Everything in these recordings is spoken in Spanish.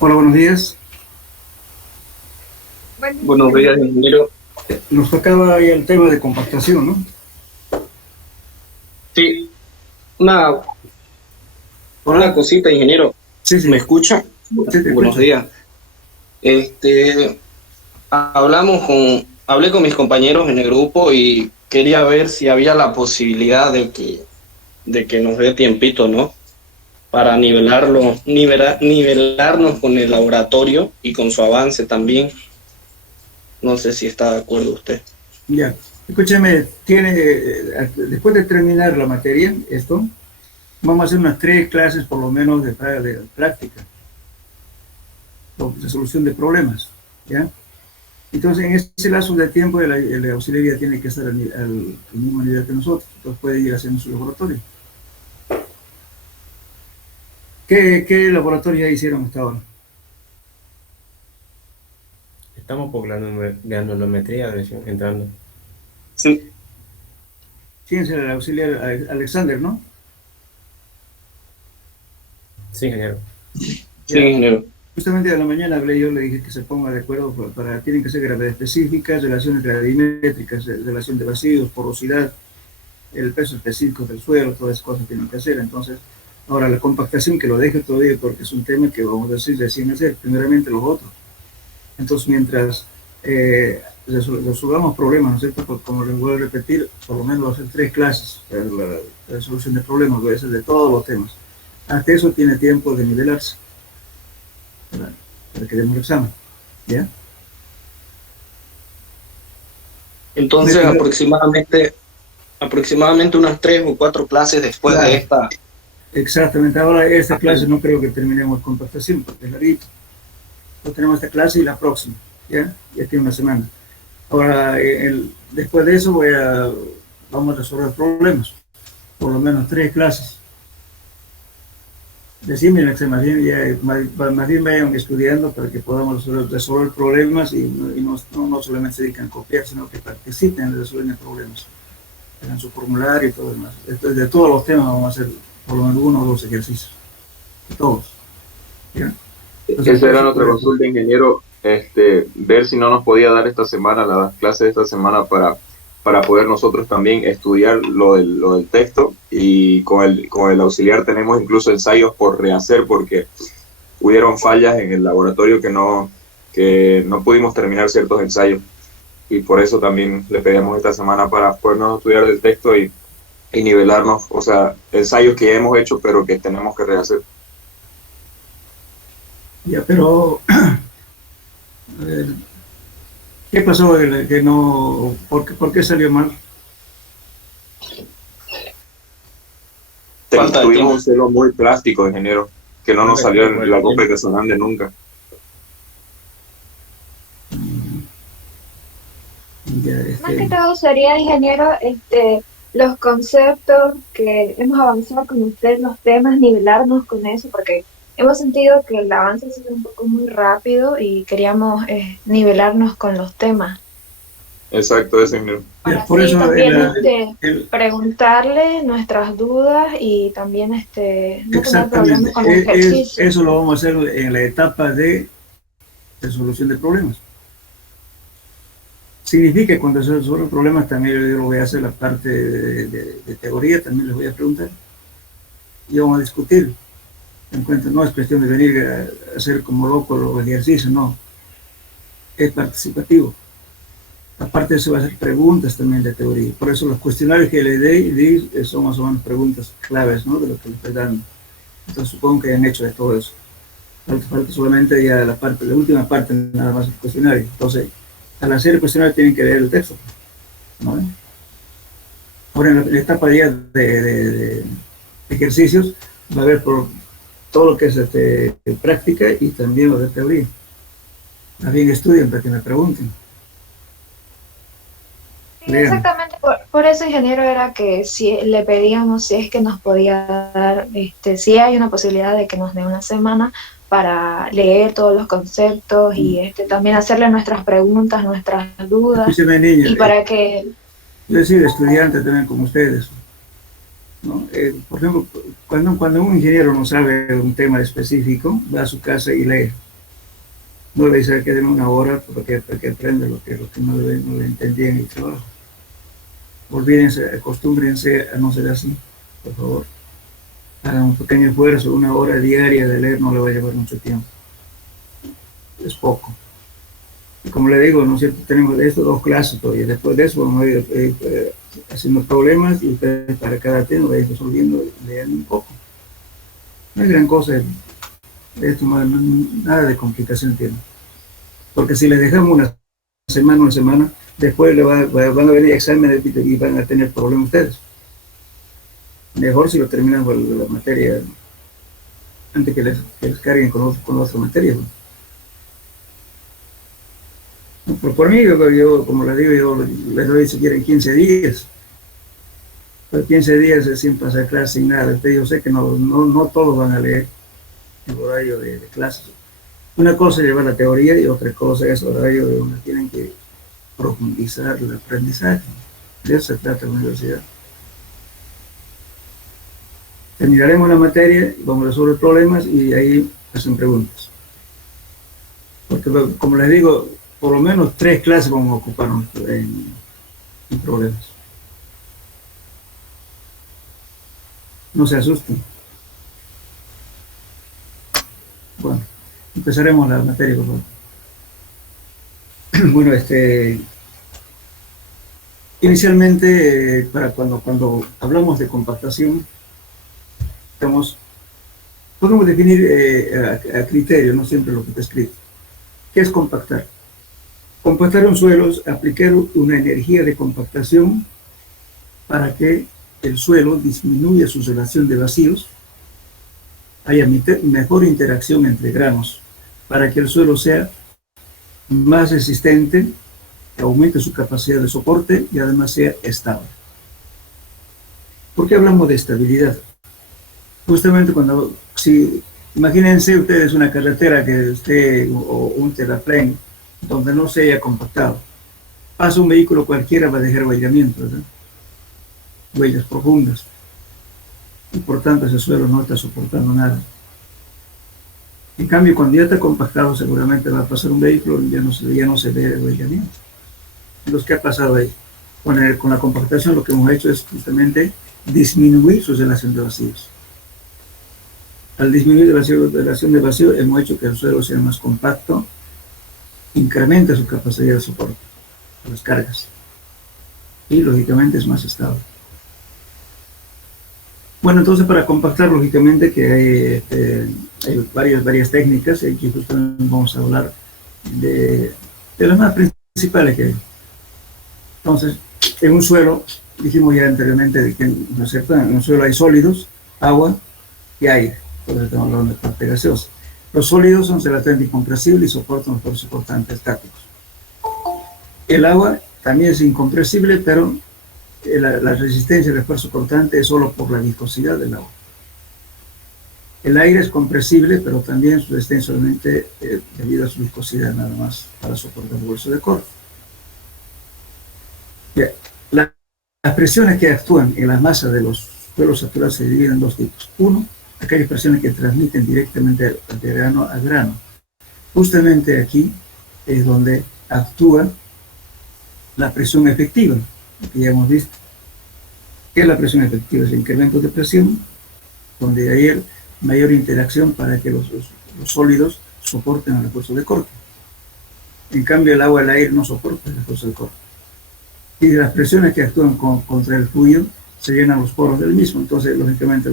Hola, buenos días. Buen Buenos día. días, ingeniero. Nos tocaba ya el tema de compactación, ¿no? Sí, una, una Hola. cosita, ingeniero. Sí, ¿Me sí, escucha? sí, te Buenos escucho. días. Este, hablé con mis compañeros en el grupo y quería ver si había la posibilidad de que nos dé tiempito, ¿no? Para nivelarnos con el laboratorio y con su avance también. No sé si está de acuerdo usted. Ya. Escúcheme, después de terminar la materia, vamos a hacer unas 3 clases por lo menos de práctica, o resolución de problemas, ¿ya? Entonces, en ese lapso de tiempo, el auxiliar ya tiene que estar al mismo nivel que nosotros, entonces puede ir haciendo su laboratorio. ¿Qué laboratorio ya hicieron hasta ahora? Estamos por la nanometría recién entrando. Sí, Fíjense, el auxiliar Alexander, ¿no? Sí, ingeniero. sí, Ya. ingeniero. Justamente a la mañana hablé, yo le dije que se ponga de acuerdo tienen que ser gravedades específicas, relaciones gravimétricas, relación de vacíos, porosidad, el peso específico del suelo, todas esas cosas tienen que hacer. Entonces, ahora la compactación que lo deje todavía porque es un tema que vamos a decir recién hacer, primeramente los otros. Entonces, mientras resolvamos problemas, ¿no es cierto? Pues, como les voy a repetir, por lo menos va a ser 3 clases, la resolución de problemas, voy a hacer de todos los temas. Hasta eso tiene tiempo de nivelarse para que demos el examen, ¿ya? Entonces, aproximadamente unas 3 o 4 clases después de Claro, esta. exactamente. Ahora esta clase no creo que terminemos con compactación, porque es larguito. Entonces tenemos esta clase y la próxima, ¿ya? Ya tiene una semana. Ahora, después de eso vamos a resolver problemas, por lo menos 3 clases. Decime el examen, más bien vayan estudiando para que podamos resolver problemas y no solamente se dedican a copiar, sino que participen en resolver problemas. En su formulario y todo lo demás. De todos los temas vamos a hacer por lo menos 1 o 2 ejercicios. De todos. ¿Ya? Entonces, Esa era eso nuestra puede. consulta, ingeniero, ver si no nos podía dar esta semana, las clases de esta semana para poder nosotros también estudiar lo del texto y con el auxiliar tenemos incluso ensayos por rehacer porque hubieron fallas en el laboratorio que no pudimos terminar ciertos ensayos y por eso también le pedimos esta semana para podernos estudiar del texto y nivelarnos, o sea, ensayos que ya hemos hecho pero que tenemos que rehacer. Ya, pero, a ver, ¿qué pasó? Que no, ¿por qué salió mal? Falta de Tuvimos tiempo. un celo muy plástico, ingeniero, que no Creo nos que salió fue por en el la copia tiempo. que sonan de nunca. Ya, Más que todo sería, ingeniero, los conceptos que hemos avanzado con usted, los temas, nivelarnos con eso, porque hemos sentido que el avance ha sido un poco muy rápido y queríamos nivelarnos con los temas, Exacto, eso, ingeniero. para ya, por así eso también el- preguntarle nuestras dudas y también no tener problemas exactamente, con el ejercicio. eso lo vamos a hacer en la etapa de resolución de problemas. Significa que cuando se resuelven problemas también yo lo voy a hacer la parte de teoría, también les voy a preguntar y vamos a discutir. En cuenta, no es cuestión de venir a hacer como loco los ejercicios, no, es participativo. Aparte de eso, va a hacer preguntas también de teoría. Por eso los cuestionarios que le di son más o menos preguntas claves, ¿no? De lo que le estoy dando. Entonces supongo que hayan hecho de todo eso. Falta solamente ya la última parte nada más del cuestionario. Entonces, al hacer el cuestionario tienen que leer el texto, ¿no? Ahora en la etapa ya de ejercicios va a haber por todo lo que es práctica y también lo de teoría. Más bien estudien para que me pregunten. Sí, Lean. exactamente, por eso, ingeniero, era que si le pedíamos si es que nos podía dar, si hay una posibilidad de que nos dé una semana para leer todos los conceptos y también hacerle nuestras preguntas, nuestras dudas, Escúcheme, niña, y para que, yo he sido estudiante también como ustedes, ¿no? Por ejemplo, cuando un ingeniero no sabe un tema específico, va a su casa y lee. No le dice que den una hora para que aprenda lo que no le entendía en el trabajo. Olvídense, acostúmbrense a no ser así, por favor. Hagan un pequeño esfuerzo, 1 hora diaria de leer no le va a llevar mucho tiempo. Es poco. Y como le digo, ¿no es cierto? Tenemos de esto 2 clases todavía. Después de eso vamos a ir haciendo problemas y ustedes para cada tema vayan resolviendo, lean un poco. No hay gran cosa de esto, nada de complicación tiene. Porque si les dejamos una semana, después van a venir exámenes y van a tener problemas ustedes. Mejor si lo terminan con la materia antes que les carguen con otra materia. Por mí, yo, como les digo, yo les doy si quieren 15 días. Pero 15 días es sin pasar clase, sin nada. Yo sé que no todos van a leer el horario de clases. Una cosa es llevar la teoría y otra cosa es el horario de donde tienen que profundizar el aprendizaje. De eso se trata la universidad. Terminaremos la materia, vamos a resolver problemas y ahí hacen preguntas. Porque, como les digo, por lo menos 3 clases vamos a ocuparnos en problemas. No se asusten. Bueno, empezaremos la materia, por favor. Bueno, inicialmente, para cuando hablamos de compactación, podemos definir a criterio, no siempre lo que está escrito. ¿Qué es compactar? Compactar un suelo es aplicar una energía de compactación para que el suelo disminuya su relación de vacíos, haya mejor interacción entre granos, para que el suelo sea más resistente, aumente su capacidad de soporte y además sea estable. ¿Por qué hablamos de estabilidad? Justamente imagínense ustedes una carretera que esté, o un terraplén, donde no se haya compactado. Pasa un vehículo cualquiera, va a dejar huellamiento, ¿verdad? Huellas profundas. Y por tanto ese suelo no está soportando nada. En cambio, cuando ya está compactado, seguramente va a pasar un vehículo y ya no se ve el huellamiento. Entonces, ¿qué ha pasado ahí? Con la compactación lo que hemos hecho es justamente disminuir su relación de vacíos. Al disminuir la relación de vacío, hemos hecho que el suelo sea más compacto, incrementa su capacidad de soporte a las cargas y lógicamente es más estable. Bueno, entonces para compactar, lógicamente que hay varias técnicas, y aquí justamente vamos a hablar de las más principales que hay. Entonces, en un suelo, dijimos ya anteriormente que ¿no es cierto? En un suelo hay sólidos, agua y aire. Por eso estamos hablando de parte gaseosa. Los sólidos son relativamente incompresibles y soportan los fuerzas cortantes estáticos. El agua también es incompresible, pero la resistencia del esfuerzo cortante es solo por la viscosidad del agua. El aire es compresible, pero también su resistencia solamente debido a su viscosidad nada más para soportar el esfuerzo de corte. Las presiones que actúan en la masa de los suelos saturados se dividen en 2 tipos. Uno, aquellas presiones que transmiten directamente de grano a grano. Justamente aquí es donde actúa la presión efectiva, que ya hemos visto. ¿Qué es la presión efectiva? Es el incremento de presión, donde hay mayor interacción para que los sólidos soporten el esfuerzo de corte. En cambio, el agua y el aire no soportan el esfuerzo de corte. Y de las presiones que actúan contra el fluido, se llenan los poros del mismo. Entonces, lógicamente,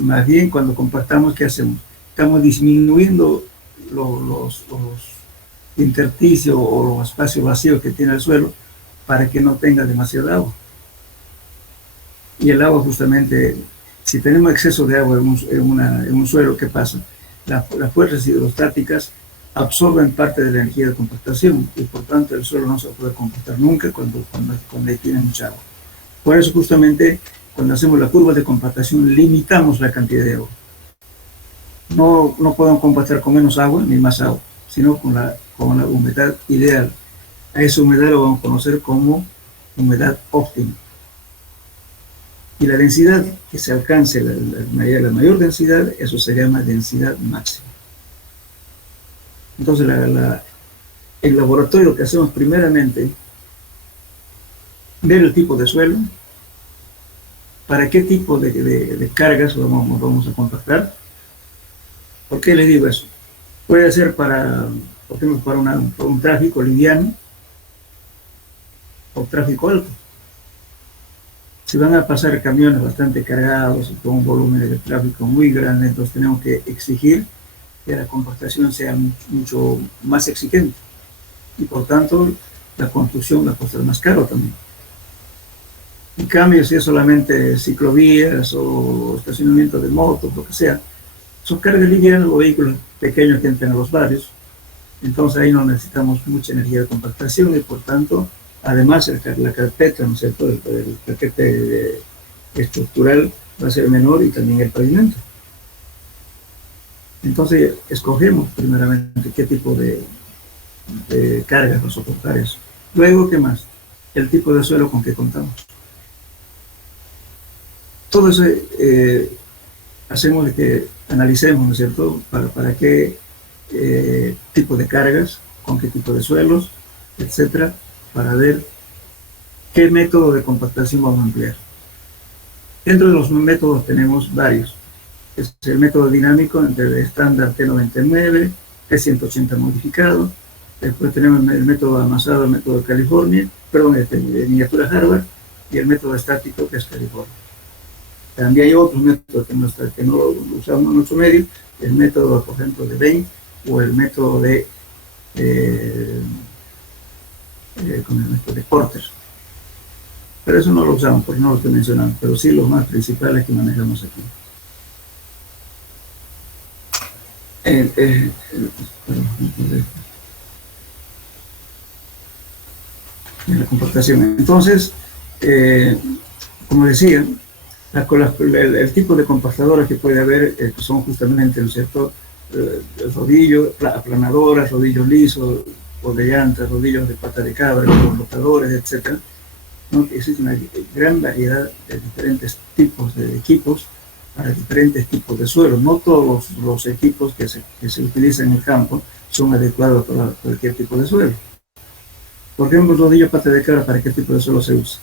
más bien cuando compactamos, ¿qué hacemos? Estamos disminuyendo los intersticios o los espacios vacíos que tiene el suelo para que no tenga demasiada agua. Y el agua justamente, si tenemos exceso de agua en un suelo, ¿qué pasa? Las fuerzas hidrostáticas absorben parte de la energía de compactación y por tanto el suelo no se puede compactar nunca cuando tiene mucha agua. Por eso justamente cuando hacemos la curva de compactación limitamos la cantidad de agua. No podemos compactar con menos agua ni más agua, sino con la humedad ideal. A esa humedad lo vamos a conocer como humedad óptima. Y la densidad que se alcance, la mayor densidad, eso se llama densidad máxima. Entonces, el laboratorio lo que hacemos primeramente, ver el tipo de suelo, para qué tipo de cargas vamos a compactar. ¿Por qué les digo eso? Puede ser por ejemplo, para un tráfico liviano o tráfico alto. Si van a pasar camiones bastante cargados y con un volumen de tráfico muy grande, entonces tenemos que exigir que la compactación sea mucho más exigente. Y por tanto, la construcción va a costar más caro también. En cambio, si es solamente ciclovías o estacionamiento de motos, lo que sea, son cargas livianas o vehículos pequeños que entran a los barrios. Entonces ahí no necesitamos mucha energía de compactación y por tanto, además la carpeta, ¿no es cierto?, el paquete estructural va a ser menor y también el pavimento. Entonces escogemos primeramente qué tipo de cargas va a soportar eso. Luego, ¿qué más? El tipo de suelo con que contamos. Todo eso hacemos de que analicemos, ¿no es cierto?, para qué tipo de cargas, con qué tipo de suelos, etcétera, para ver qué método de compactación vamos a emplear. Dentro de los métodos tenemos varios. Es el método dinámico entre el estándar T99, T180 modificado. Después tenemos el método amasado, el método de California, perdón, de miniatura Harvard, y el método estático, que es California. También hay otros métodos que no lo usamos en nuestro medio, el método, por ejemplo, de Bain o el método de Porter. Pero eso no lo usamos, porque no lo estoy mencionando, pero sí los más principales que manejamos aquí. La compactación. Entonces, como decía, el tipo de compactadoras que puede haber son justamente, ¿no es cierto?, rodillos, aplanadoras, rodillos lisos, o de llantas, rodillos de pata de cabra, rotadores, etc. ¿No? Existe una gran variedad de diferentes tipos de equipos para diferentes tipos de suelos. No todos los equipos que se utilizan en el campo son adecuados para cualquier tipo de suelo. Por ejemplo, el rodillo pata de cabra, ¿para qué tipo de suelo se usa?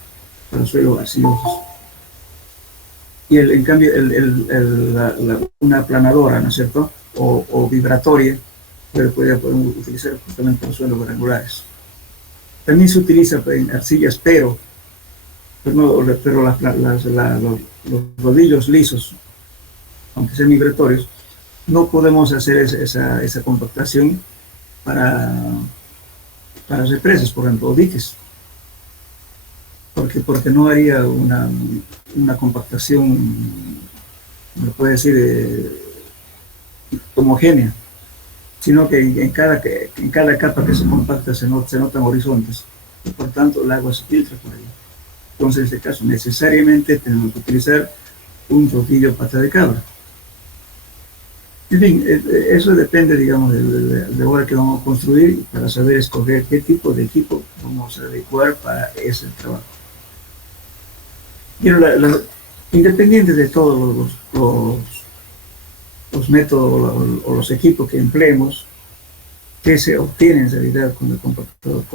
Para suelos arcillosos. Y en cambio, una aplanadora, ¿no es cierto?, o vibratoria, podemos utilizar justamente los suelos granulares. También se utiliza en arcillas, pero los rodillos lisos, aunque sean vibratorios, no podemos hacer esa compactación para represas, por ejemplo, o diques, porque no haría una compactación, me puede decir, homogénea, sino que en cada capa que se compacta se notan horizontes, y por tanto el agua se filtra por ahí. Entonces, en este caso, necesariamente tenemos que utilizar un rodillo pata de cabra. En fin, eso depende, digamos, de la hora que vamos a construir para saber escoger qué tipo de equipo vamos a adecuar para ese trabajo. Pero independiente de todos los métodos o los equipos que empleemos, que se obtiene en realidad con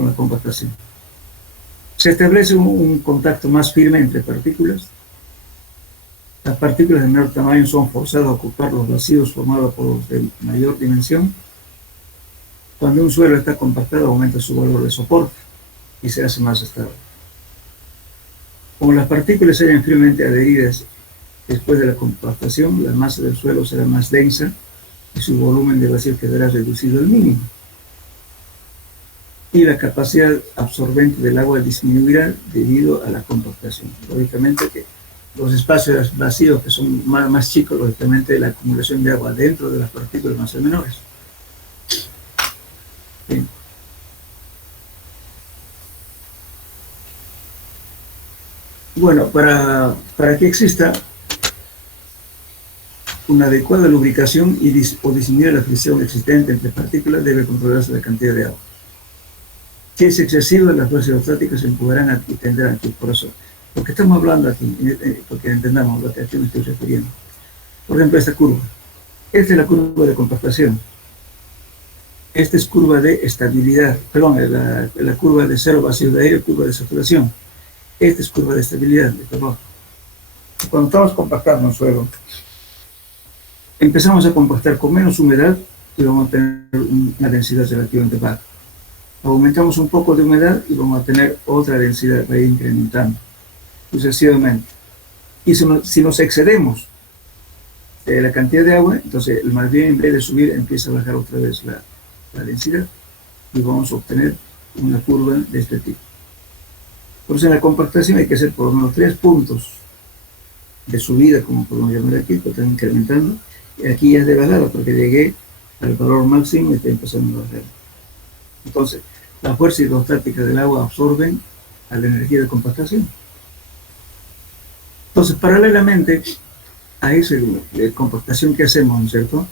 la compactación. Se establece un contacto más firme entre partículas. Las partículas de menor tamaño son forzadas a ocupar los vacíos formados por los de mayor dimensión. Cuando un suelo está compactado, aumenta su valor de soporte y se hace más estable. Como las partículas se hayan firmemente adheridas después de la compactación, la masa del suelo será más densa y su volumen de vacío quedará reducido al mínimo. Y la capacidad absorbente del agua disminuirá debido a la compactación. Lógicamente que los espacios vacíos que son más chicos, lógicamente la acumulación de agua dentro de las partículas van a ser menores. Bien. Bueno, para que exista una adecuada lubricación o disminuir la fricción existente entre partículas, debe controlarse la cantidad de agua. Si es excesiva, las fuerzas hidrostáticas se empujarán y tendrán aquí. Por eso, porque estamos hablando aquí, porque entendamos lo que aquí me estoy refiriendo. Por ejemplo, esta curva. Esta es la curva de compactación. Esta es curva de estabilidad, perdón, la curva de cero vacío de aire, curva de saturación. Esta es curva de estabilidad de calor. Cuando estamos compactando un suelo, empezamos a compactar con menos humedad y vamos a tener una densidad relativamente baja. Aumentamos un poco de humedad y vamos a tener otra densidad, va a ir incrementando sucesivamente. Y si nos excedemos de la cantidad de agua, entonces más bien en vez de subir empieza a bajar otra vez la densidad y vamos a obtener una curva de este tipo. Por eso en la compactación hay que hacer por lo menos 3 puntos de subida, como podemos llamar aquí, pero están incrementando, y aquí ya es de bajada porque llegué al valor máximo y está empezando a bajar. Entonces, la fuerza hidrostática del agua absorbe a la energía de compactación. Entonces, paralelamente a esa compactación que hacemos, ¿no es cierto?,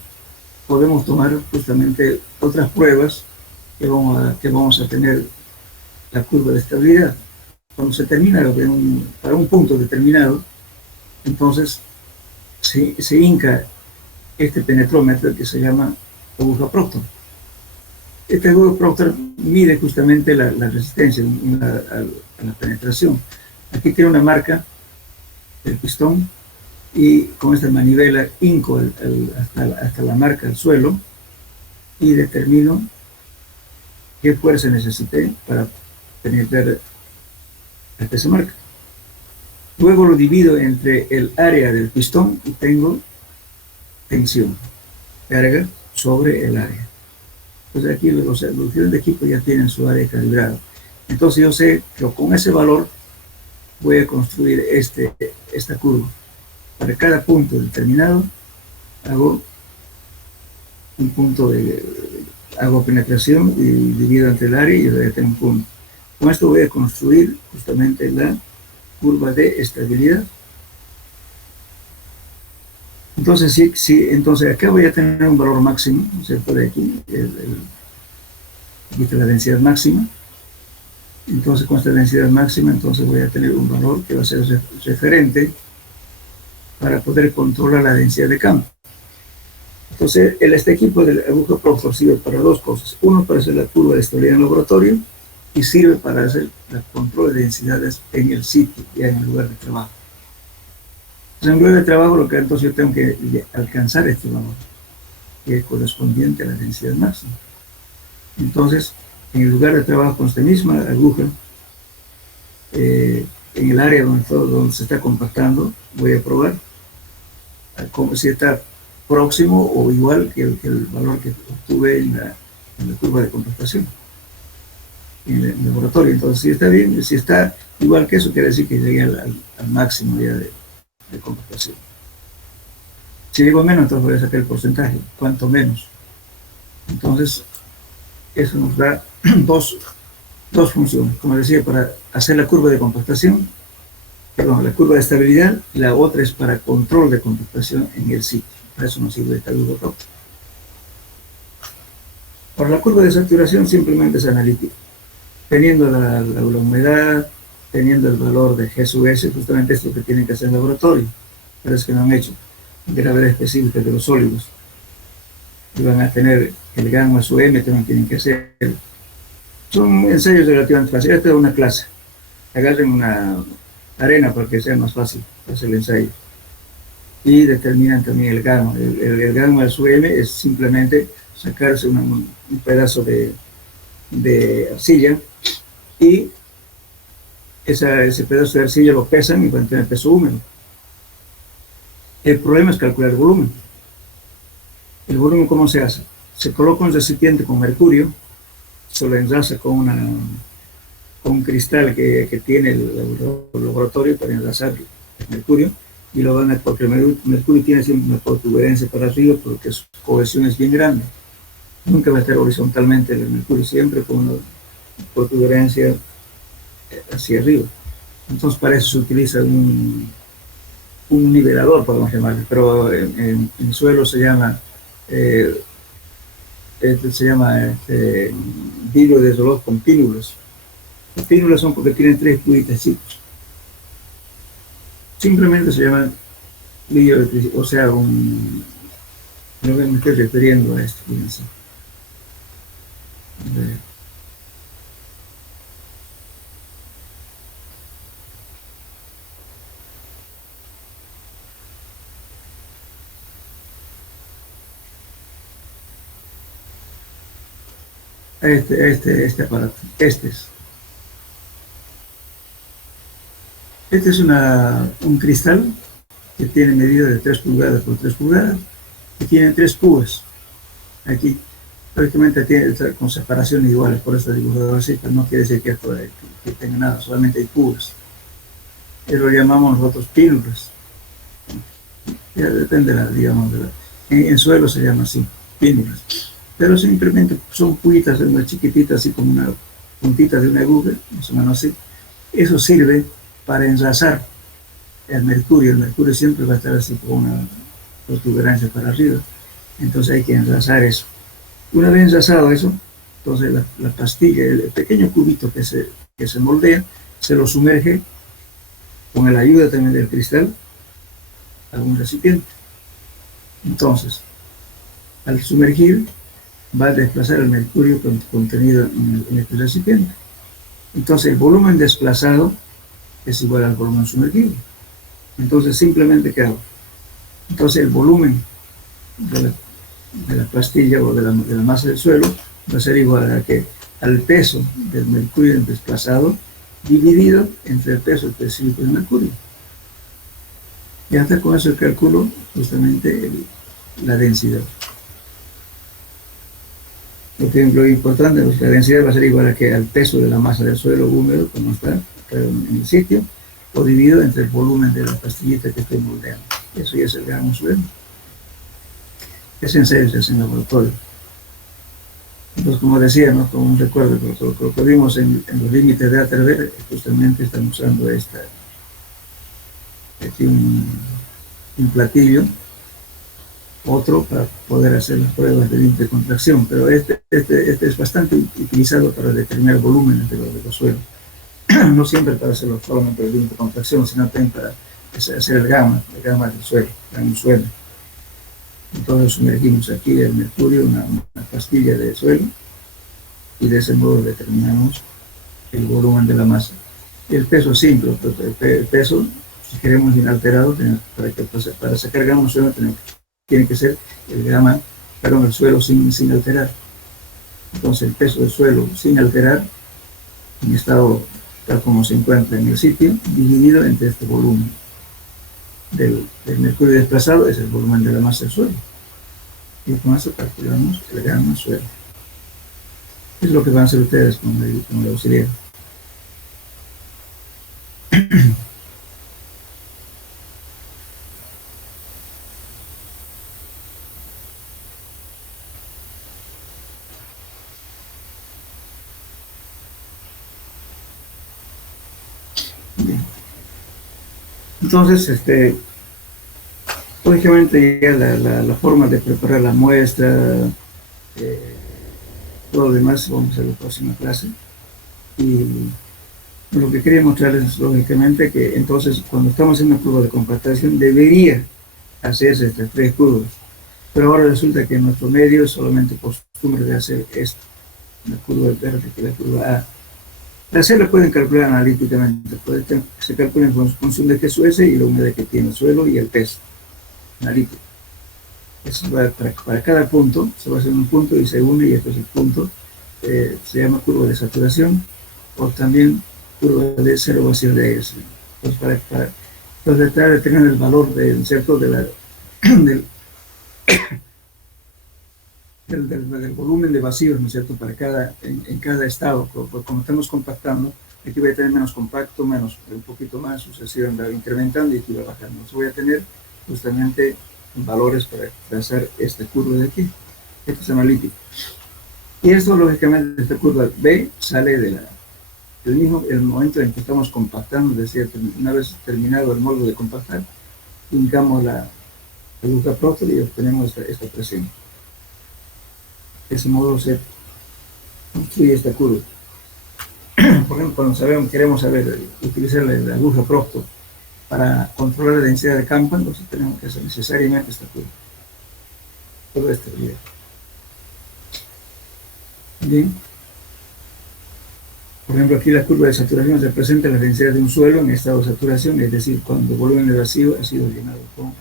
podemos tomar justamente otras pruebas que vamos a tener la curva de estabilidad. Cuando se termina para un punto determinado, entonces se hinca este penetrómetro que se llama aguja Proctor. Este aguja Proctor mide justamente la resistencia a la penetración. Aquí tiene una marca del pistón y con esta manivela hinco hasta la marca del suelo y determino qué fuerza necesité para penetrar hasta esa marca. Luego lo divido entre el área del pistón y tengo tensión, carga sobre el área. Entonces aquí los reductores de equipo ya tienen su área calibrada. Entonces yo sé que con ese valor voy a construir esta curva. Para cada punto determinado hago un punto hago penetración y divido entre el área y voy a tener un punto. Con esto voy a construir justamente la curva de estabilidad. Entonces, entonces acá voy a tener un valor máximo, ¿no es cierto? De aquí, aquí está la densidad máxima. Entonces, con esta densidad máxima, entonces voy a tener un valor que va a ser referente para poder controlar la densidad de campo. Entonces, este equipo de aguja Proctor sirve para dos cosas. Uno, para hacer la curva de estabilidad en el laboratorio, y sirve para hacer el control de densidades en el sitio, ya en el lugar de trabajo. Entonces, en el lugar de trabajo, lo que entonces yo tengo que alcanzar este valor, que es correspondiente a la densidad máxima. Entonces, en el lugar de trabajo con esta misma aguja, en el área donde se está compactando, voy a probar si está próximo o igual que el valor que obtuve en la curva de compactación en el laboratorio. Entonces, si está bien, si está igual que eso, quiere decir que llegué al máximo ya de compactación. Si digo menos, entonces voy a sacar el porcentaje, cuanto menos. Entonces, eso nos da dos funciones, como decía, para hacer la curva de compactación, perdón, la curva de estabilidad, y la otra es para control de compactación en el sitio. Para eso nos sirve esta aguja Proctor. Para la curva de saturación simplemente es analítica. Teniendo la humedad, teniendo el valor de G sub S, justamente esto que tienen que hacer en el laboratorio, pero es que no han hecho gravedad específica de los sólidos. Y van a tener el gamma sub M, también tienen que hacer. Son ensayos relativamente fáciles. Esta es una clase. Agarren una arena para que sea más fácil hacer el ensayo. Y determinan también el gamma. El gamma sub M es simplemente sacarse un pedazo de arcilla y ese pedazo de arcilla lo pesan y van a tener peso húmedo. El problema es calcular el volumen. ¿El volumen cómo se hace? Se coloca un recipiente con mercurio, se lo enlaza con un cristal que tiene el laboratorio para enlazar el mercurio, y lo van a, porque el mercurio tiene siempre una protuberancia para arriba porque su cohesión es bien grande. Nunca va a estar horizontalmente el mercurio, siempre con una protuberancia hacia arriba. Entonces para eso se utiliza un nivelador, podemos llamarlo, pero en suelo se llama vidrio de reloj con pínulas. Las pínulas son porque tienen 3 puntecitos. Simplemente se llama vidrio de, o sea, no me estoy refiriendo a esto, fíjense. de- este aparato. Este es un cristal que tiene medida de 3 pulgadas por 3 pulgadas y tiene 3 púas. Aquí, prácticamente tiene con separaciones iguales, por eso dibujado así, pero no quiere decir que tenga nada, solamente hay púas. Y lo llamamos nosotros pílulas. Ya depende, digamos, en suelo se llama así, pílulas. Pero simplemente son puitas, unas chiquititas, así como una puntita de una aguja, más o menos así. Eso sirve para enlazar el mercurio. El mercurio siempre va a estar así con una protuberancia para arriba. Entonces hay que enlazar eso. Una vez enlazado eso, entonces la pastilla, el pequeño cubito que se moldea, se lo sumerge con la ayuda también del cristal a un recipiente. Entonces, al sumergir, va a desplazar el mercurio contenido en este recipiente. Entonces, el volumen desplazado es igual al volumen sumergido. Entonces, simplemente, ¿qué hago? Entonces, el volumen de la pastilla o de la masa del suelo va a ser igual al peso del mercurio desplazado dividido entre el peso específico del mercurio. Y hasta con eso calculo justamente la densidad. Lo importante es que la densidad va a ser igual al peso de la masa del suelo húmedo, como está en el sitio, o dividido entre el volumen de la pastillita que estoy moldeando. Eso ya es el gramo suelo. Es en serio, se hace en laboratorio. Entonces, como decía, ¿no? Como un recuerdo, lo que vimos en los límites de Atterberg, justamente están usando aquí un platillo, otro para poder hacer las pruebas de límite de contracción, pero este es bastante utilizado para determinar volúmenes de los suelos. No siempre para hacerlo solamente el límite de contracción, sino también para hacer el gamma del suelo, el suelo. Entonces sumergimos aquí el mercurio, una pastilla de suelo, y de ese modo determinamos el volumen de la masa. El peso simple, el peso, si queremos inalterado, para sacar gamma suelo tiene que ser el suelo sin alterar. Entonces el peso del suelo sin alterar, en estado tal como se encuentra en el sitio, dividido entre este volumen del mercurio desplazado, es el volumen de la masa del suelo. Y con eso calculamos el gamma suelo. Es lo que van a hacer ustedes con el auxiliar. Bien. Entonces, lógicamente ya la forma de preparar la muestra, todo lo demás vamos a la próxima clase. Y lo que quería mostrarles es lógicamente que entonces cuando estamos en una curva de compactación debería hacerse estas 3 curvas, pero ahora resulta que en nuestro medio es solamente costumbre de hacer esto, la curva verde, que la curva A. La C la pueden calcular analíticamente, se calcula en función de qué es S y la humedad que tiene el suelo y el peso analítico. Eso para cada punto se va a hacer un punto y se une, y esto es el punto, se llama curva de saturación, o también curva de cero vacío de S. Entonces, para tratar de tener el valor del volumen de vacíos, ¿no es cierto?, en cada estado, como estamos compactando, aquí voy a tener menos compacto, un poquito más, sucesivamente incrementando, y aquí va bajando. Entonces voy a tener justamente valores para trazar esta curva de aquí. Esto es analítico. Y esto, lógicamente, esta curva B sale el momento en que estamos compactando, es decir, una vez terminado el módulo de compactar, hincamos la aguja próster y obtenemos esta presión. De ese modo se construye esta curva. Por ejemplo, cuando queremos utilizar la aguja próster para controlar la densidad de campo, entonces tenemos que hacer necesariamente esta curva. Todo esto bien. Bien. Por ejemplo, aquí la curva de saturación representa la densidad de un suelo en estado de saturación, es decir, cuando el volumen de vacío ha sido llenado con agua.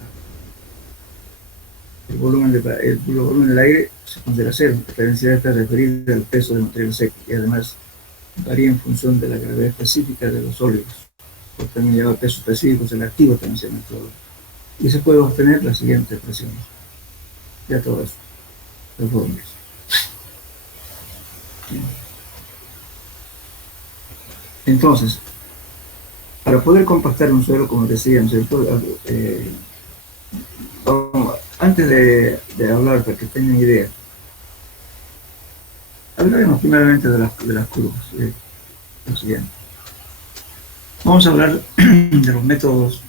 El volumen del aire se considera cero, porque la densidad está referida al peso del material seco y además varía en función de la gravedad específica de los sólidos. Porque también lleva pesos específicos, el activo también se llama todo. Y se puede obtener la siguiente expresión. Ya todas las fórmulas. Entonces, para poder compactar un suelo, como decíamos, antes de hablar, para que tengan idea, hablaremos primeramente de las curvas. Lo siguiente. Vamos a hablar de los métodos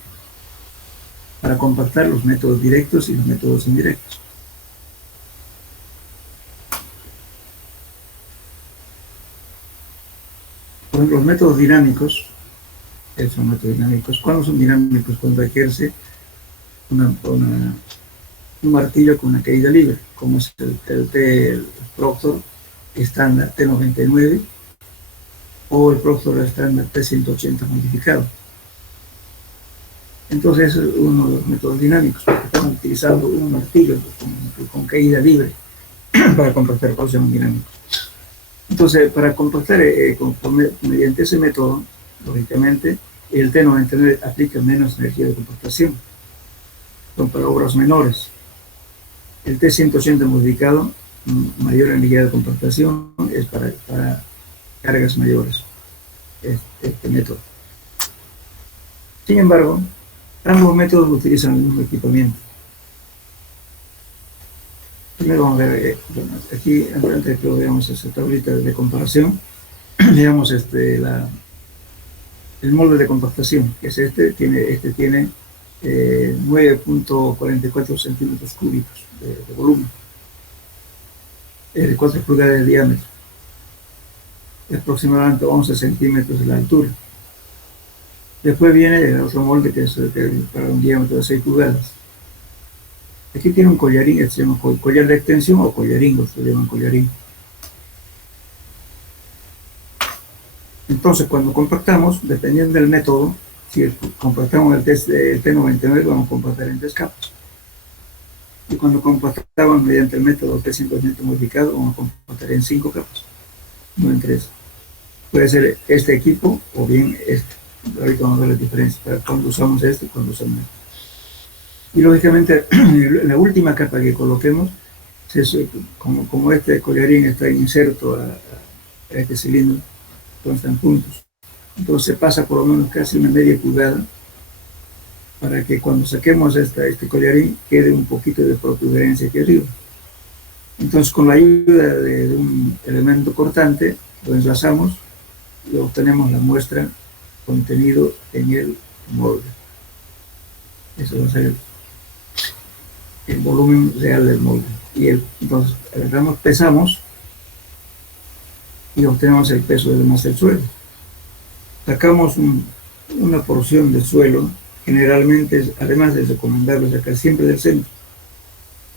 para compactar, los métodos directos y los métodos indirectos. Por ejemplo, los métodos dinámicos, son métodos dinámicos. ¿Cuándo son dinámicos? Cuando ejerce un martillo con una caída libre, como es el Proctor estándar T99 o el Proctor estándar T180 modificado. Entonces es uno de los métodos dinámicos, porque estamos utilizando un martillo con caída libre para compactar, por eso son dinámicos. Entonces, para compactar mediante ese método, lógicamente, el T99 aplica menos energía de compactación, son para obras menores. El T180 modificado, mayor energía de compactación, es para cargas mayores, este método. Sin embargo, ambos métodos utilizan el mismo equipamiento. Primero vamos a ver, aquí antes de que lo veamos esa tablita de comparación, veamos el molde de compactación, que es este tiene 9.44 centímetros cúbicos de volumen, de 4 pulgadas de diámetro, de aproximadamente 11 centímetros de la altura. Después viene el otro molde que es para un diámetro de 6 pulgadas. Aquí tiene un collarín que se llama collar de extensión o collarín, lo se llaman collarín. Entonces, cuando compactamos, dependiendo del método, si compactamos el T99, vamos a compactar en 3 capas. Y cuando compactamos mediante el método T180 modificado, vamos a compactar en 5 capas, no en 3. Puede ser este equipo o bien este. Ahorita vamos a ver la diferencia para cuando usamos este y cuando usamos este. Y lógicamente, la última capa que coloquemos, como este collarín está inserto a este cilindro, entonces están juntos. Entonces pasa por lo menos casi una media pulgada para que cuando saquemos este collarín quede un poquito de protuberancia aquí arriba. Entonces, con la ayuda de un elemento cortante, lo enlazamos y obtenemos la muestra contenido en el molde. Eso va a ser el volumen real del molde. Entonces, agarramos, pesamos y obtenemos el peso de la masa del suelo. Sacamos una porción de suelo, generalmente, además es recomendable sacar siempre del centro,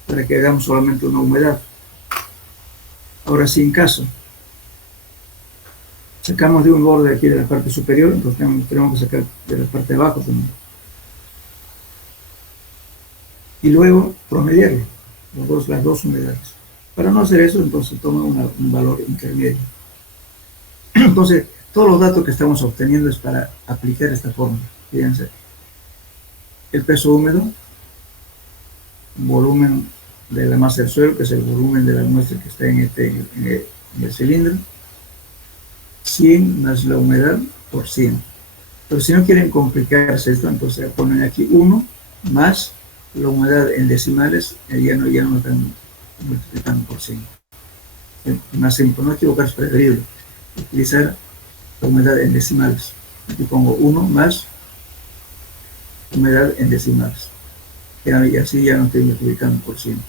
para que hagamos solamente una humedad. Ahora, si en caso sacamos de un borde aquí de la parte superior, entonces tenemos que sacar de la parte de abajo también. Y luego promediarlo, las dos humedades. Para no hacer eso, entonces toma un valor intermedio. Entonces, todos los datos que estamos obteniendo es para aplicar esta fórmula. Fíjense, el peso húmedo, volumen de la masa del suelo, que es el volumen de la muestra que está en el cilindro, 100 más la humedad por 100. Pero si no quieren complicarse esto, entonces ponen aquí 1 más la humedad en decimales, ya no están multiplicando por 100. Más simple, no equivocarse, preferible utilizar la humedad en decimales. Aquí pongo 1 más humedad en decimales. Y así ya no estoy multiplicando por 100.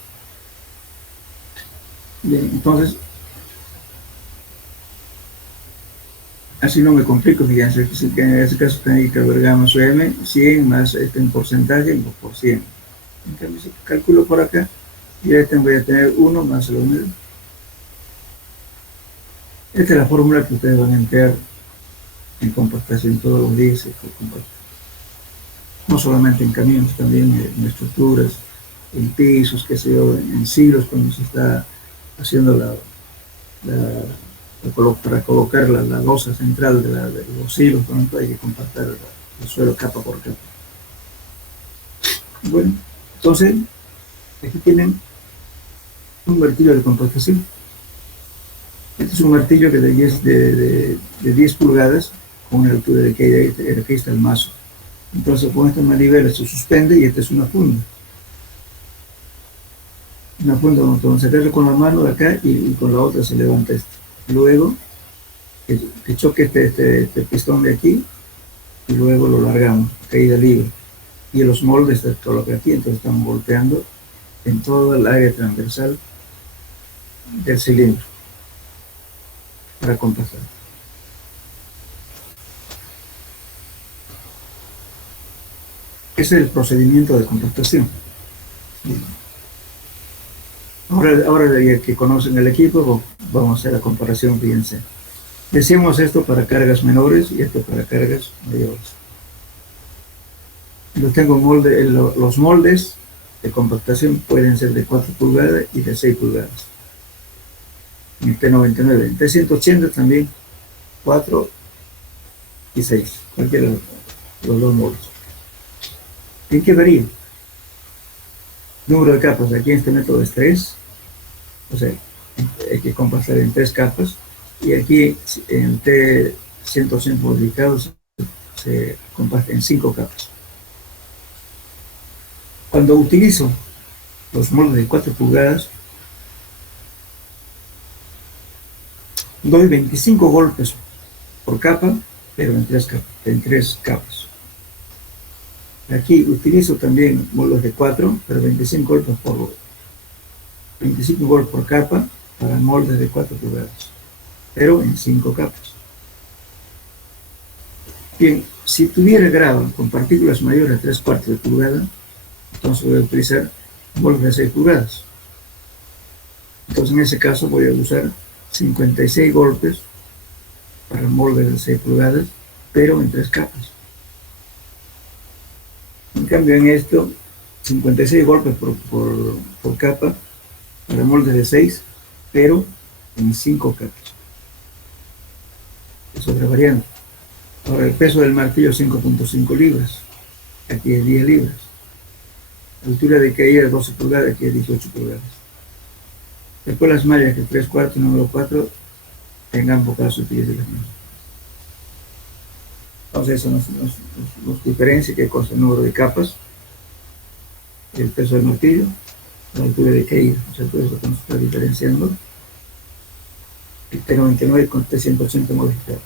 Bien, entonces, así no me complico, fíjense, que en este caso tengo que agregar su M, 100 más en porcentaje por 100. En cambio, si calculo por acá, directamente voy a tener 1 más la humedad. Esta es la fórmula que ustedes van a emplear en compactación todos los días. No solamente en camiones, también en estructuras, en pisos, qué sé yo, en silos, cuando se está haciendo para colocar la losa central de los silos, por ejemplo, hay que compactar el suelo capa por capa. Bueno, entonces, aquí tienen un martillo de compactación. Este es un martillo que de 10 pulgadas con una altura de caída, aquí está el mazo. Entonces con esta manivela se suspende y esta es una funda. Una funda donde se agarra con la mano de acá y con la otra se levanta esto. Luego que choque este pistón de aquí y luego lo largamos, caída libre. Y los moldes se colocan aquí, entonces estamos golpeando en toda el área transversal del cilindro para compactar. Ese es el procedimiento de compactación. Ahora ya que conocen el equipo, vamos a hacer la comparación, fíjense. Decimos esto para cargas menores y esto para cargas mayores. Yo tengo los moldes de compactación pueden ser de 4 pulgadas y de 6 pulgadas. En el T99, en T180 también 4 y 6, cualquiera de los dos moldes. ¿En qué varía? Número de capas, aquí en este método es 3, o sea, hay que compactar en 3 capas, y aquí en T180 modificados se compacta en 5 capas. Cuando utilizo los moldes de 4 pulgadas, doy 25 golpes por capa, pero en 3 capas. Aquí utilizo también moldes de 4, pero 25 golpes por capa para moldes de 4 pulgadas, pero en 5 capas. Bien, si tuviera grava con partículas mayores de 3/4 de pulgada, entonces voy a utilizar moldes de 6 pulgadas. Entonces en ese caso voy a usar 56 golpes para moldes de 6 pulgadas, pero en 3 capas. En cambio en esto, 56 golpes por capa para moldes de 6, pero en 5 capas. Es otra variante. Ahora el peso del martillo es 5.5 libras, aquí es 10 libras. La altura de caída es 12 pulgadas, aquí es 18 pulgadas. Después las mallas, que 3/4 y número 4, en ambos casos utilicen las mismas. Entonces eso nos diferencia qué cosa, el número de capas, el peso del martillo, la altura de caída. O sea, todo eso que nos está diferenciando el T99 con T180 modificado.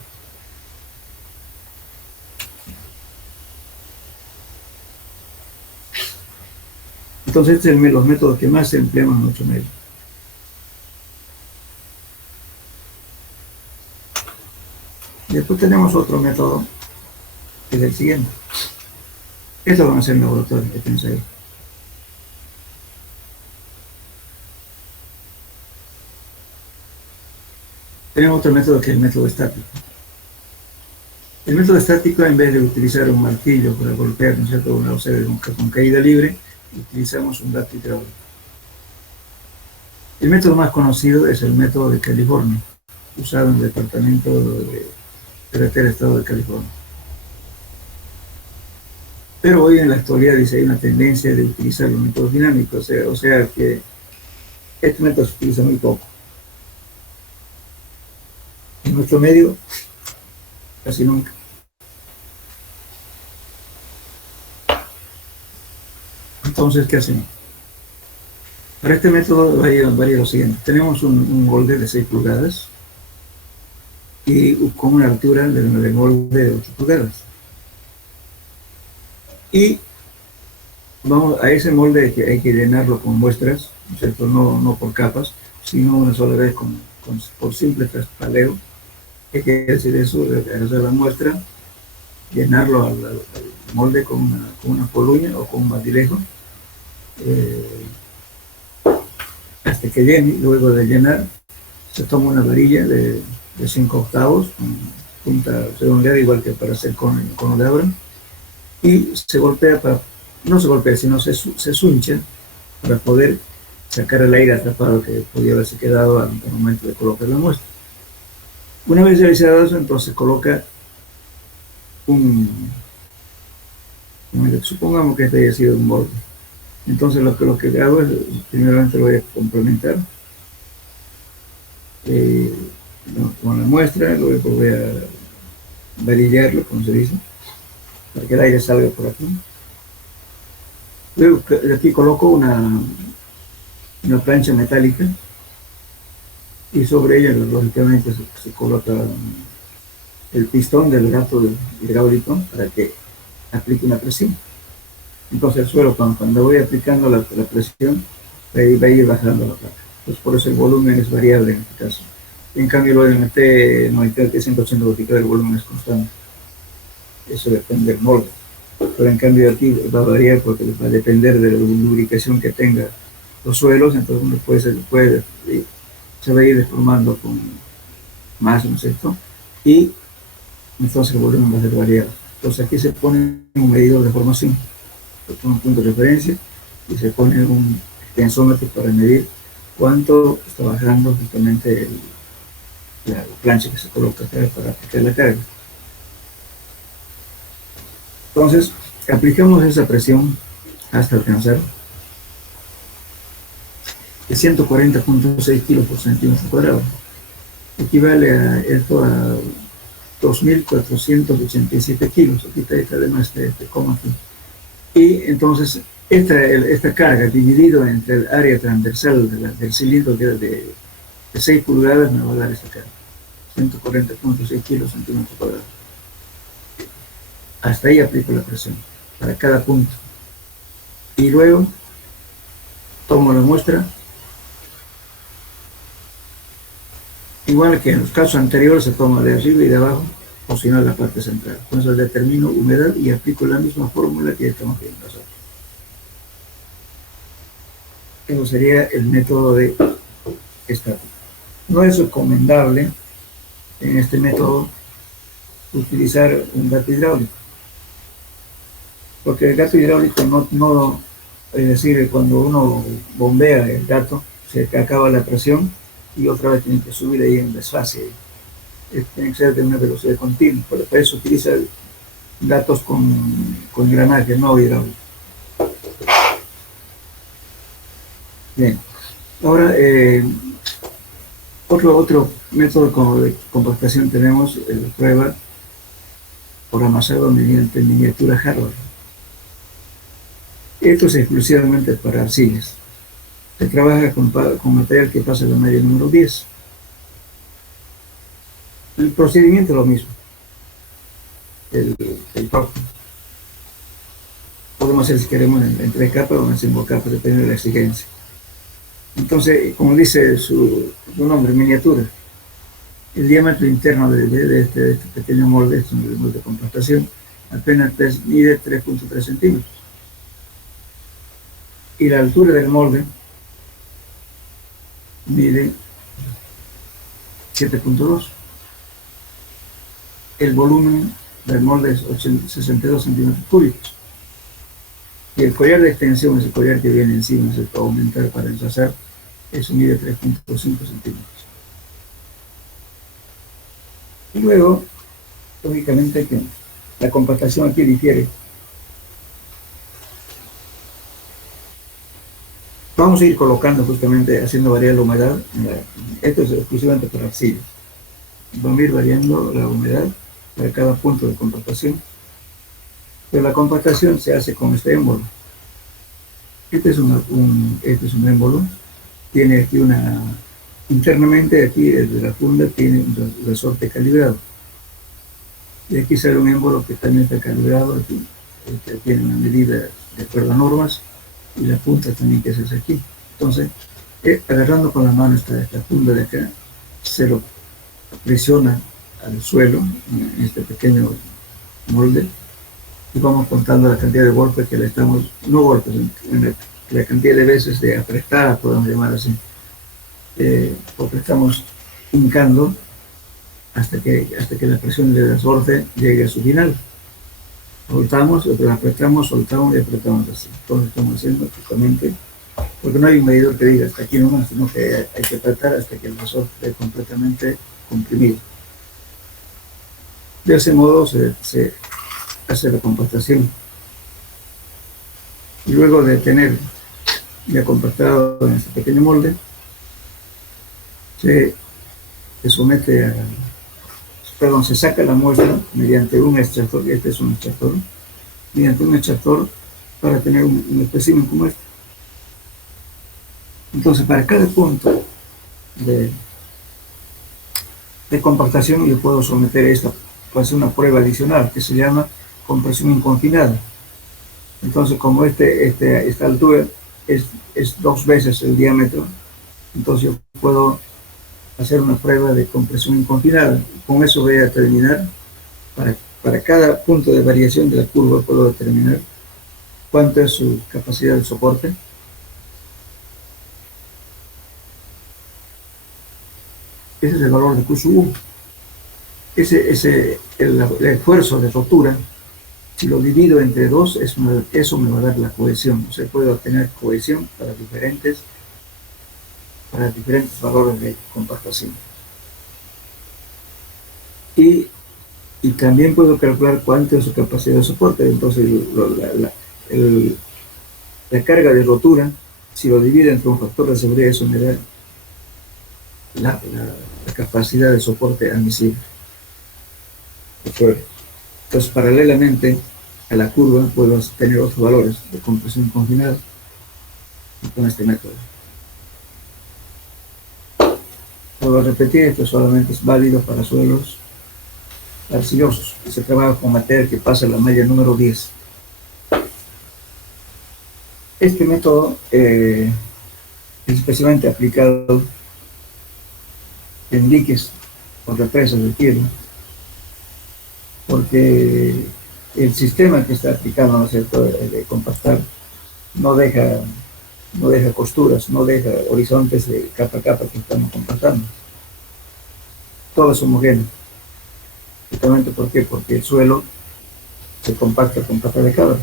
Entonces estos son los métodos que más se emplean en 8 medios. Después tenemos otro método, que es el siguiente. Esto lo van a hacer en el laboratorio, este ensayo. Tenemos otro método que es el método estático. El método estático, en vez de utilizar un martillo para golpear, ¿no es cierto?, una losera con caída libre, utilizamos un gato hidráulico. El método más conocido es el método de California, usado en el departamento de carretera estado de California. Pero hoy en la actualidad dice hay una tendencia de utilizar los métodos dinámicos, o sea que este método se utiliza muy poco. En nuestro medio, casi nunca. Entonces, ¿qué hacemos? Para este método varía lo siguiente. Tenemos un molde de 6 pulgadas y con una altura de molde de 8 pulgadas. Y vamos a ese molde que hay que llenarlo con muestras, ¿no es cierto? No por capas, sino una sola vez por simple traspaleo. Hay que hacer eso, hacer la muestra, llenarlo al molde con una poluña o con un batilejo, hasta que llene. Luego de llenar, se toma una varilla de de 5 octavos, con punta redondeada, igual que para hacer cono de abra, y se golpea no se golpea, sino se suncha para poder sacar el aire atrapado que podía haberse quedado al momento de colocar la muestra. Una vez realizado eso, entonces se coloca supongamos que este haya sido un molde. Entonces lo que hago es, primeramente lo voy a complementar con la muestra, luego voy a varillarlo, como se dice, para que el aire salga por aquí. Luego aquí coloco una plancha metálica y sobre ella lógicamente se coloca el pistón del gato hidráulico para que aplique una presión. Entonces el suelo, cuando voy aplicando la presión, va a ir bajando la placa. Entonces por eso el volumen es variable en este caso. En cambio, en el T90-T180 vertical el volumen es constante. Eso depende del molde. Pero en cambio aquí va a variar porque va a depender de la lubricación que tenga los suelos, entonces uno se va a ir deformando con más, ¿no es cierto? Y entonces el volumen va a ser variado. Entonces aquí se pone un medidor de formación, se pone un punto de referencia y se pone un tensómetro para medir cuánto está bajando justamente la plancha que se coloca acá para aplicar la carga. Entonces aplicamos esa presión hasta alcanzar de 140.6 kilos por centímetro cuadrado. Equivale a esto a 2.487 kilos. Aquí está además este coma aquí. Y entonces esta carga dividido entre el área transversal del cilindro de 6 pulgadas me va a dar esta carga. 140.6 kilos centímetros cuadrados. Hasta ahí aplico la presión para cada punto. Y luego tomo la muestra. Igual que en los casos anteriores se toma de arriba y de abajo, o si no en la parte central. Entonces determino humedad y aplico la misma fórmula que estamos viendo nosotros. Eso sería el método de estática. No es recomendable en este método utilizar un gato hidráulico, porque el gato hidráulico no, es decir, cuando uno bombea el gato, se acaba la presión y otra vez tiene que subir ahí en desfase. Tiene que ser de una velocidad continua, por eso utiliza gatos con engranaje, no hidráulico. Bien, ahora otro método de compactación tenemos prueba por amasado mediante miniatura hardware. Esto es exclusivamente para arcillas. Se trabaja con material que pasa la malla número 10. El procedimiento es lo mismo. El corte. Podemos hacer, si queremos, en 3 capas o en 5 capas, depende de la exigencia. Entonces, como dice su nombre, miniatura, el diámetro interno de este pequeño molde, este molde de compactación, apenas mide 3.3 centímetros. Y la altura del molde mide 7.2. El volumen del molde es 62 centímetros cúbicos. Y el collar de extensión, ese collar que viene encima, se puede aumentar para enlazar, eso mide 3.5 centímetros. Y luego, lógicamente, que la compactación aquí difiere. Vamos a ir colocando justamente, haciendo variar la humedad. Esto es exclusivamente para arcillas. Vamos a ir variando la humedad para cada punto de compactación. Pero la compactación se hace con este émbolo. Este es un émbolo. Tiene aquí internamente aquí desde la funda tiene un resorte calibrado. Y aquí sale un émbolo que también está calibrado. Aquí tiene una medida de acuerdo a normas. Y la punta también que es aquí. Entonces, agarrando con la mano esta funda de acá, se lo presiona al suelo, en este pequeño molde, y vamos contando la cantidad de golpes que le estamos, no golpes, la cantidad de veces de apretar, podemos llamar así, porque estamos hincando hasta que la presión del resorte llegue a su final. Soltamos, apretamos, soltamos y apretamos así. Entonces estamos haciendo justamente, porque no hay un medidor que diga hasta aquí nomás, sino que hay que apretar hasta que el resorte esté completamente comprimido. De ese modo se hace la compactación. Y luego de tener ya compactado en este pequeño molde, se somete a, perdón, se saca la muestra mediante un extractor, este es un extractor, mediante un extractor para tener un espécimen como este. Entonces, para cada punto de compactación yo puedo someter esta, puede ser una prueba adicional que se llama compresión inconfinada. Entonces, como esta altura es 2 veces el diámetro, entonces yo puedo hacer una prueba de compresión inconfinada. Con eso voy a determinar, para cada punto de variación de la curva, puedo determinar cuánto es su capacidad de soporte. Ese es el valor de QSU. El esfuerzo de rotura, si lo divido entre 2, eso me va a dar la cohesión. O sea, puedo obtener cohesión para diferentes valores de compactación. Y también puedo calcular cuánto es su capacidad de soporte. Entonces, la carga de rotura, si lo divido entre un factor de seguridad, eso me da la capacidad de soporte admisible. Entonces, paralelamente a la curva, puedo tener otros valores de compresión confinada con este método. Puedo repetir, esto solamente es válido para suelos arcillosos. Se trabaja con materia que pasa la malla número 10. Este método es especialmente aplicado en diques o represas de tierra, porque el sistema que está aplicando, ¿no es cierto?, de compactar, no deja costuras, no deja horizontes de capa a capa que estamos compactando. Todo es homogéneo. Justamente, ¿por qué? Porque el suelo se compacta con pata de cabra.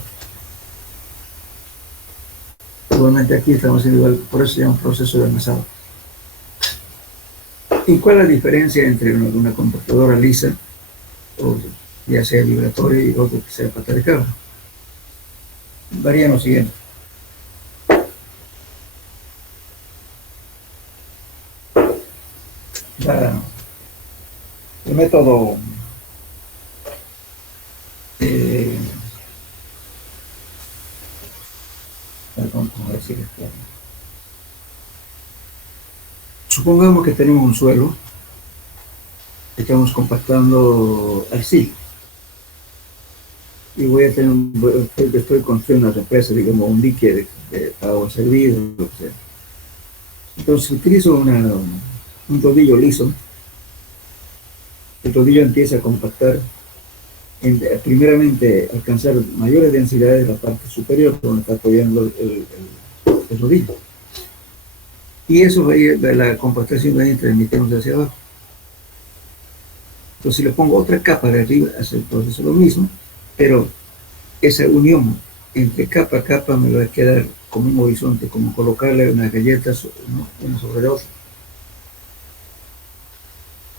Igualmente aquí estamos haciendo igual, por eso se llama un proceso de amasado. ¿Y cuál es la diferencia entre una compactadora lisa, o ya sea vibratoria, y otro que sea pata de cabra? Varía en lo siguiente. El método perdón, ¿cómo decir esto? Supongamos que tenemos un suelo que estamos compactando arcilla y estoy construyendo una represa, digamos un dique de agua servida, lo que sea. Entonces utilizo un rodillo liso. El rodillo empieza a compactar, primeramente alcanzar mayores densidades en la parte superior donde está apoyando el rodillo, y eso va a ir, la compactación va a ir transmitiendo hacia abajo. Entonces, si le pongo otra capa de arriba, hace el proceso lo mismo, pero esa unión entre capa a capa me va a quedar como un horizonte, como colocarle unas galletas, ¿no?, una sobre la otra.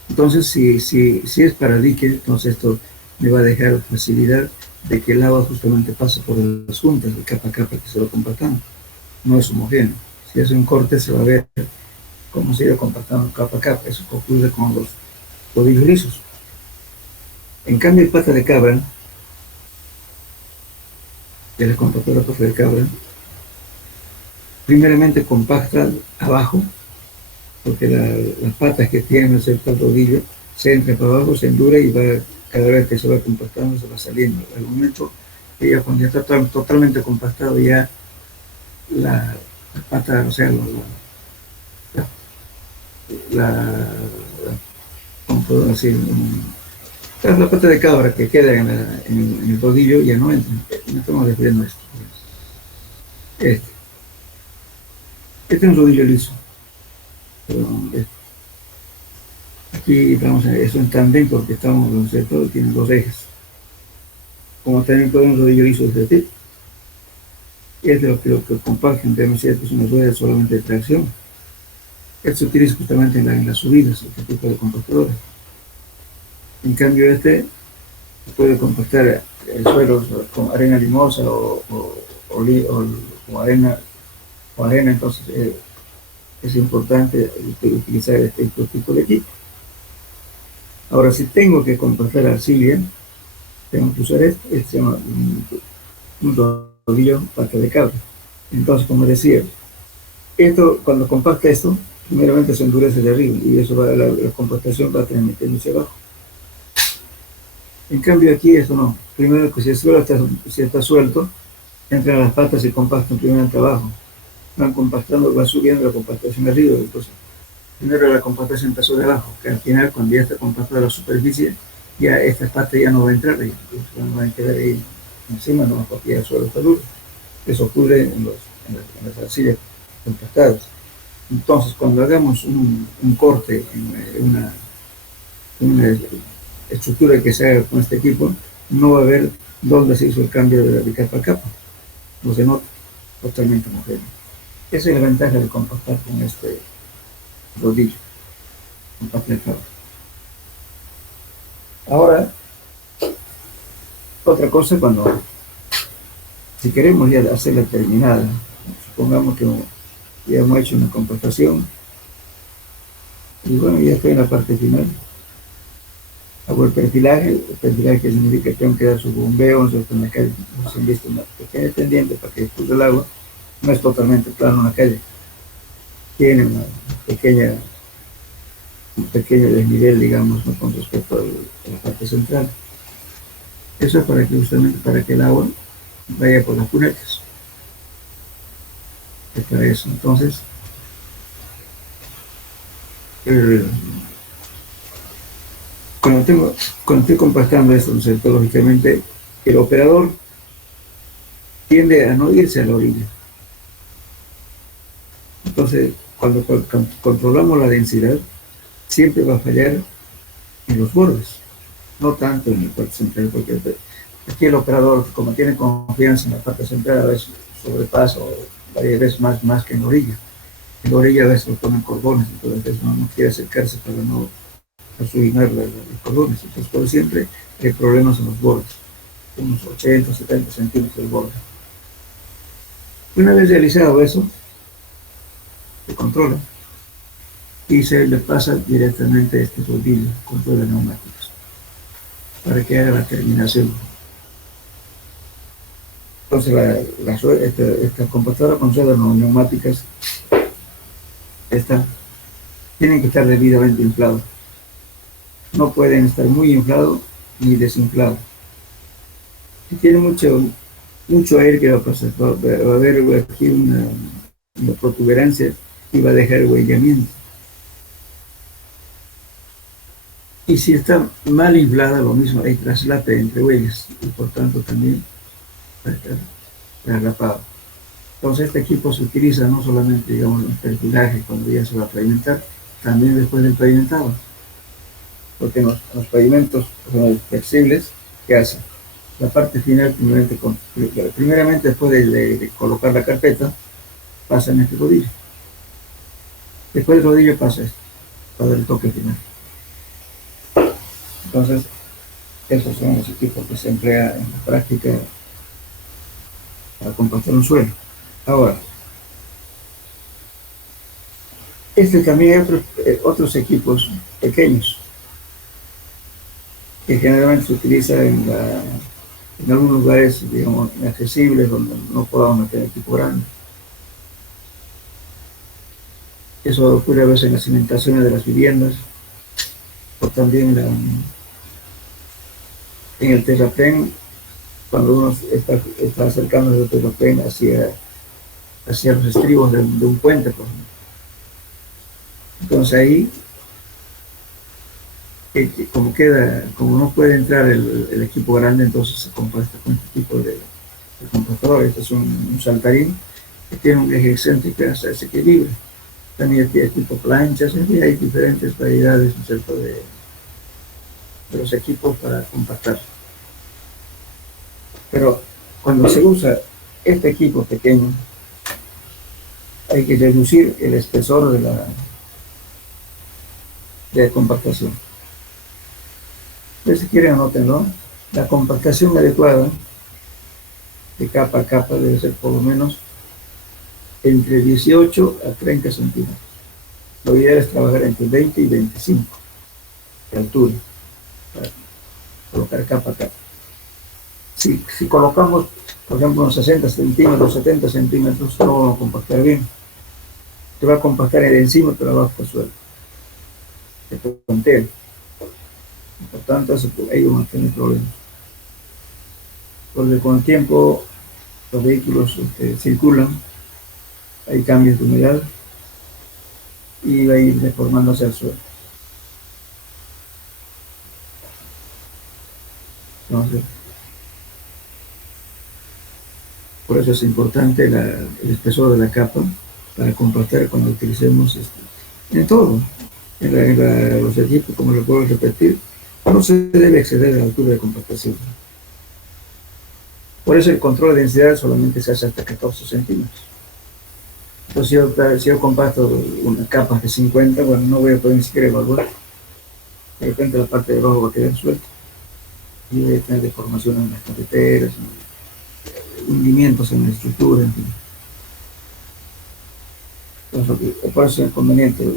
Entonces, si es para dique, entonces esto me va a dejar facilidad de que el agua justamente pase por las juntas de capa a capa que se va compactando. No es homogéneo. Si hace un corte, se va a ver cómo se iba compactando capa a capa. Eso ocurre con los rodillos lisos. En cambio, el pata de cabra, de la compactadora pata de cabra, primeramente compacta abajo, porque las patas que tiene el rodillo se entra para abajo, se endura y va, cada vez que se va compactando se va saliendo. Al momento que ya, cuando ya está totalmente compactado, ya la pata, o sea, ¿cómo puedo decir? La pata de cabra que queda en el rodillo ya no entra. No estamos refiriendo a esto. Este es un rodillo liso. Aquí estamos en eso en tándem porque estamos, ¿no es cierto? Tienen dos ejes. Como también podemos rodillo liso desde ti. Y es de lo que comparten, ¿no es cierto? Es una rueda solamente de tracción. Esto se utiliza justamente en las subidas, este tipo de compactadores. En cambio, este puede compactar el suelo con arena limosa o arena, entonces es importante utilizar este tipo de equipo. Ahora, si tengo que compactar arcilla, tengo que usar este se llama un rodillo pata de cabra. Entonces, como decía, esto, cuando compacta esto, primeramente se endurece de arriba y eso va, la compactación va transmitiéndose abajo. En cambio aquí eso no. Primero que si el suelo está suelto, entran las patas y compactan primeramente abajo. Van compactando, va subiendo la compactación arriba. Entonces, primero la compactación empezó de abajo, que al final cuando ya está compactada la superficie, ya esta pata ya no va a entrar ahí, van a quedar ahí encima, no, porque ya el suelo está duro. Eso ocurre en las arcillas compactadas. Entonces, cuando hagamos un corte en una estructura que se haga con este equipo, no va a haber dónde se hizo el cambio de capa a capa. No se nota totalmente homogéneo. Esa es la ventaja de compactar con este rodillo. Compactar el cabo. Ahora, otra cosa si queremos ya hacerla terminada, supongamos que ya hemos hecho una compactación y bueno, ya estoy en la parte final. Hago el perfilaje que significa que tengo que dar su bombeo, en la calle se inviste una pequeña pendiente para que expulse el agua. No es totalmente plano la calle, tiene un pequeño desnivel, digamos, ¿no? Con respecto a la parte central. Eso es justamente para que el agua vaya por las cunetas. Es para eso. Entonces, cuando estoy compactando esto, ¿no es cierto? Lógicamente, el operador tiende a no irse a la orilla. Entonces, cuando controlamos la densidad, siempre va a fallar en los bordes, no tanto en el parte central, porque aquí el operador, como tiene confianza en la parte central, a veces sobrepasa varias veces más que en la orilla. En la orilla a veces lo ponen cordones, entonces no quiere acercarse para no sublinar los cordones. Entonces, por siempre hay problemas en los bordes, unos 80 o 70 centímetros del borde. Una vez realizado eso, se controla y se le pasa directamente este rodillo con ruedas neumáticas para que haga la terminación. Entonces, esta compactadora con ruedas neumáticas tienen que estar debidamente inflados. No pueden estar muy inflados ni desinflados. Si tiene mucho aire que va a pasar, va a haber aquí una protuberancia y va a dejar huellamiento. Y si está mal inflada, lo mismo, hay traslape entre huellas y por tanto también va a estar derrapado. Entonces este equipo se utiliza no solamente, digamos, en perfilaje cuando ya se va a pavimentar, también después del pavimentado. Porque los pavimentos flexibles, ¿qué hacen? La parte final, primeramente después de colocar la carpeta, pasa en este rodillo. Después del rodillo pasa esto, para el toque final. Entonces, esos son los equipos que se emplea en la práctica para compactar un suelo. Ahora, también hay otros equipos pequeños que generalmente se utiliza en algunos lugares, digamos, inaccesibles, donde no podamos meter equipo grande. Eso ocurre a veces en las cimentaciones de las viviendas, o también en el terraplén, cuando uno está acercándose del terraplén hacia los estribos de un puente, por ejemplo. Entonces ahí, como no puede entrar el equipo grande, entonces se compacta con este tipo de compactador. Este es un saltarín que tiene un eje excéntrico hasta ese equilibrio. también hay tipo planchas, y hay diferentes variedades, ¿no es cierto?, de los equipos para compactar. Pero cuando se usa este equipo pequeño, hay que reducir el espesor de la compactación. Entonces, si quieren, anótenlo. La compactación adecuada de capa a capa debe ser por lo menos entre 18 a 30 centímetros. Lo ideal es trabajar entre 20 y 25 de altura para colocar capa a capa. Si colocamos, por ejemplo, unos 60 centímetros, 70 centímetros, no vamos a compactar bien. Te va a compactar el encima, pero abajo por suelo. Te punteo. Por tanto, ahí vamos a tener problemas. Porque con el tiempo los vehículos circulan, hay cambios de humedad y va a ir deformándose el suelo. Entonces, por eso es importante el espesor de la capa para compactar cuando utilicemos en todo. En los equipos, como lo puedo repetir, no se debe exceder la altura de compactación. Por eso el control de densidad solamente se hace hasta 14 centímetros. Entonces, si yo compacto una capa de 50, bueno, no voy a poder ni siquiera evaluar. De repente la parte de abajo va a quedar suelta. Y voy a tener deformaciones en las carreteras, hundimientos en la estructura, en fin. Entonces, por eso es conveniente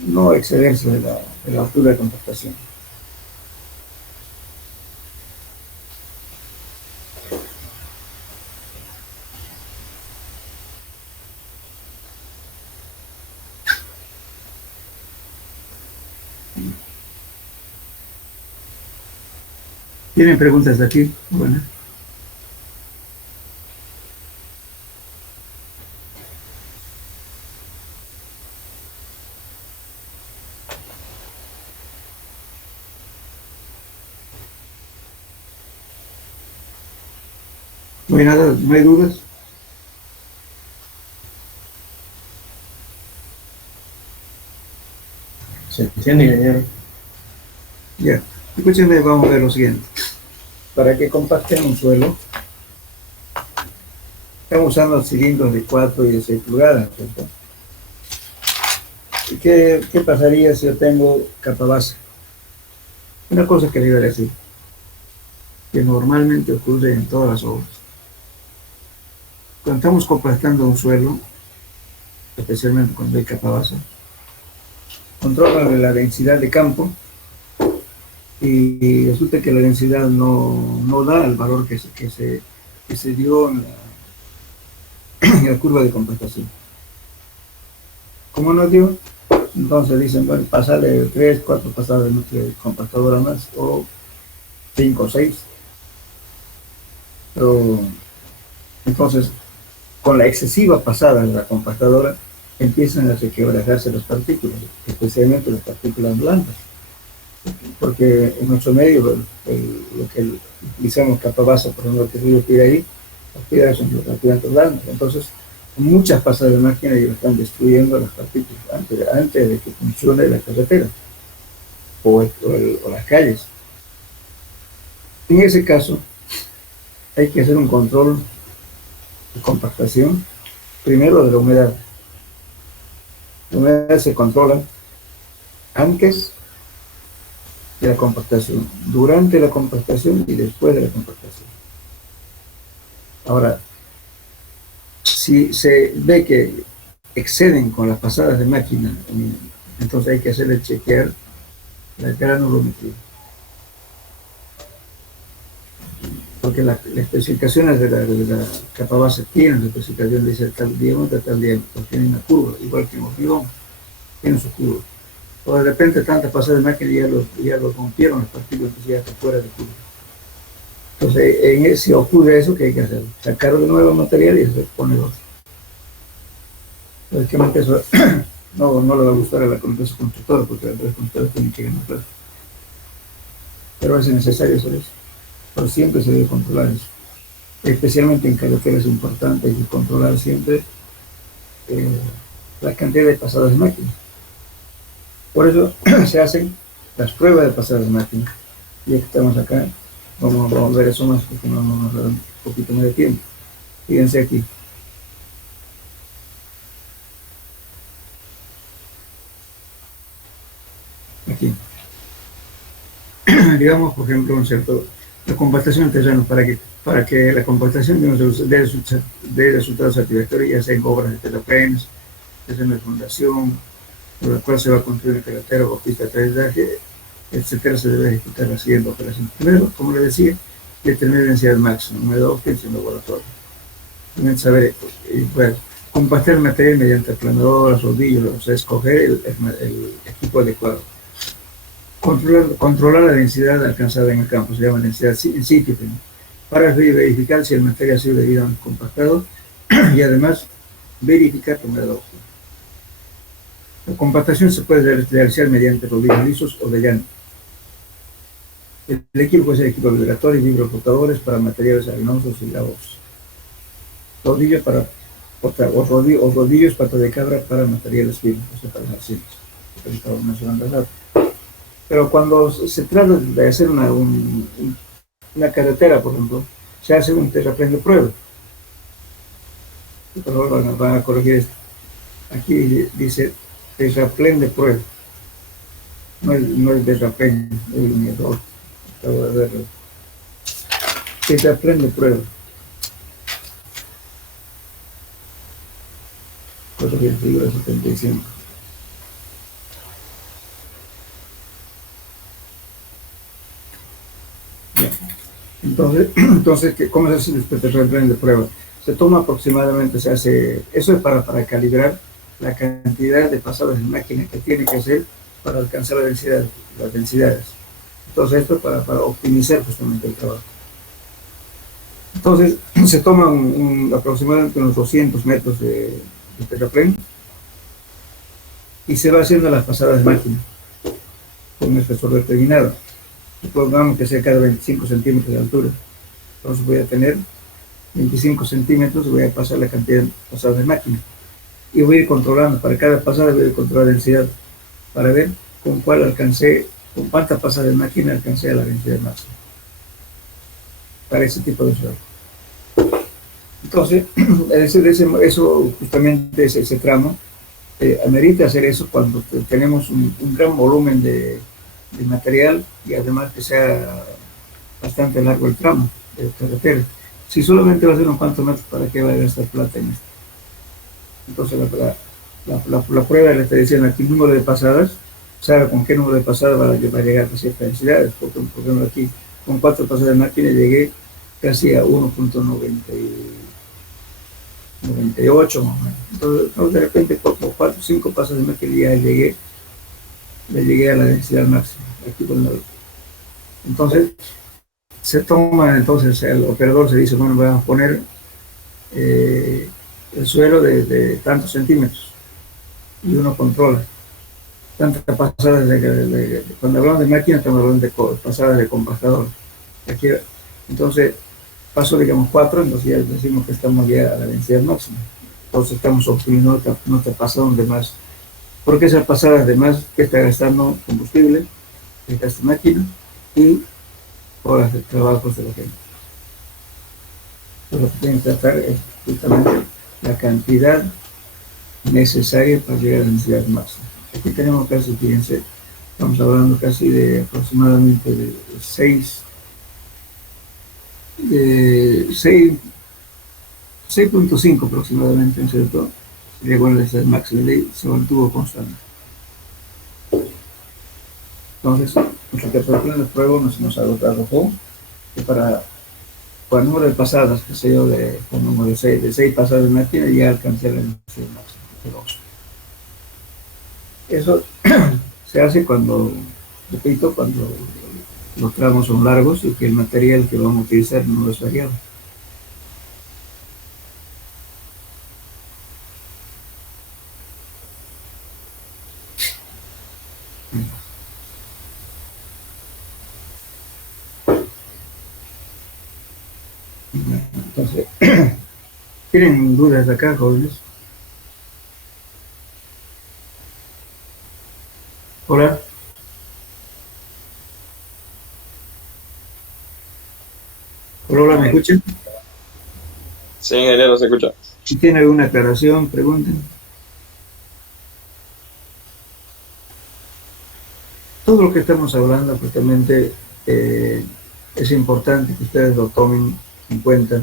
no excederse de la altura de compactación. ¿Tienen preguntas de aquí? Bueno. No hay nada, no hay dudas. ¿Se entiende, ingeniero? Ya. Escúchenme, vamos a ver lo siguiente. Para que compacten un suelo, estamos usando cilindros de 4 y de 6 pulgadas, ¿cierto? ¿Y qué pasaría si yo tengo capa base? Una cosa que le iba a decir, que normalmente ocurre en todas las obras. Cuando estamos compactando un suelo, especialmente cuando hay capa base, controlan la densidad de campo y resulta que la densidad no da el valor que se dio en la curva de compactación. Como no dio, entonces dicen, bueno, pasarle 3, 4 pasadas de compactadora más, o 5 o 6. Pero entonces, con la excesiva pasada de la compactadora, empiezan a requebrajarse las partículas, especialmente las partículas blandas. Porque en nuestro medio, lo que utilizamos capa base, por ejemplo, que yo pide ahí, las piedras son relativamente blandas. Entonces, muchas pasadas de máquina ya están destruyendo las partículas antes de que funcione la carretera o las calles. En ese caso, hay que hacer un control de compactación, primero de la humedad. La humedad se controla antes de la compactación, durante la compactación y después de la compactación. Ahora, si se ve que exceden con las pasadas de máquina, entonces hay que hacerle chequear la granulometría. Porque las especificaciones de la capa base tienen la especificación, dice tal diámetro, tienen una curva, igual que en hormigón, tienen su curva. O de repente tantas pasadas de máquina ya lo rompieron las partículas que ya están fuera de curva. Entonces, si ocurre eso, ¿qué hay que hacer? Sacar de nuevo material y se pone otro. Lógicamente eso no le va a gustar a la empresa constructora, porque la empresa constructora tiene que ganar plata. Pero es necesario hacer eso. Pero siempre se debe controlar eso. Especialmente en carreteras importantes hay que controlar siempre la cantidad de pasadas de máquina. Por eso se hacen las pruebas de pasadas de máquina. Ya que estamos acá, vamos a ver eso más porque no nos da un poquito más de tiempo. Fíjense aquí. Aquí. Digamos, por ejemplo, la compactación de terreno, para que la compactación dé resultados satisfactorios, ya sea en obras de terraplenes, ya sea en la fundación, por la cual se va a construir una carretera o pista de aterrizaje, etcétera, se debe ejecutar la siguiente operación. Primero, como le decía, determinar la densidad máxima, número 2, tensión de laboratorio. También saber, bueno, compactar el material mediante aplanadoras, rodillos, o sea, escoger el equipo adecuado. Controlar la densidad alcanzada en el campo, se llama densidad en sitio, para verificar si el material ha sido debidamente compactado y además verificar tu método. La compactación se puede realizar mediante rodillos lisos o de llano. El equipo puede ser equipo vibratorio y vibroflotadores para materiales arenosos y lavosos. Rodillos para rodillos pata de cabra para materiales firmes, o sea, para las arcillas, que estaba mencionando antes. Pero cuando se trata de hacer una carretera, por ejemplo, se hace un terraplén de prueba. Por favor, van a corregir esto. Aquí dice terraplén de prueba. No es terraplén, es un error. Acabo de verlo. Terraplén de prueba. 4,75. Entonces, ¿cómo se hace este terraplén de prueba? Se toma aproximadamente, se hace, eso es para calibrar la cantidad de pasadas de máquina que tiene que hacer para alcanzar las densidades. Entonces, esto es para optimizar justamente el trabajo. Entonces, se toma aproximadamente unos 200 metros de terraplén y se va haciendo las pasadas de máquina con un espesor determinado. Supongamos que sea cada 25 centímetros de altura. Entonces voy a tener 25 centímetros, voy a pasar la cantidad de pasadas de máquina. Y voy a ir controlando, para cada pasada voy a controlar la densidad, para ver con con cuánta pasada de máquina alcancé a la densidad máxima. Para ese tipo de suelo. Entonces, eso justamente ese tramo, amerita hacer eso cuando tenemos un gran volumen de material y además que sea bastante largo el tramo de carretera. Si solamente va a ser unos cuantos metros, ¿para qué va a gastar plata en esto? Entonces la prueba le está diciendo aquí el número de pasadas, sabe con qué número de pasadas va a llegar a ciertas densidades. Por ejemplo, aquí con 4 pasadas de máquina llegué casi a 1,98 más o menos. Entonces de repente por 4 o 5 pasadas de máquina ya le llegué a la densidad máxima. Aquí entonces se toma, entonces el operador se dice, bueno, vamos a poner el suelo de tantos centímetros y uno controla tantas pasadas cuando hablamos de máquina estamos hablando de pasadas de compactador. Aquí, entonces paso digamos 4, entonces ya decimos que estamos ya a la densidad máxima, entonces estamos optimizando, no te pasaron de más, porque esas pasadas de más que está gastando combustible esta máquina y horas de trabajos de la gente. Entonces, lo que tienen que tratar es justamente la cantidad necesaria para llegar a la densidad máxima. Aquí tenemos casi, fíjense, estamos hablando casi de aproximadamente de 6.5 aproximadamente, ¿no es cierto? Llegó a la densidad máxima y se mantuvo constante. Entonces, nuestra terraplén de prueba nos arrojó que para el número de pasadas, que sé yo, con número de 6 pasadas de máquina, ya alcancé la densidad máxima de 2. Eso se hace cuando, repito, cuando los tramos son largos y que el material que vamos a utilizar no es variado. Entonces, ¿tienen dudas de acá, jóvenes? Hola. Hola, hola, ¿me escuchan? Sí, ingeniero, se escucha. Si tiene alguna aclaración, pregunten. Todo lo que estamos hablando justamente es importante que ustedes lo tomen en cuenta,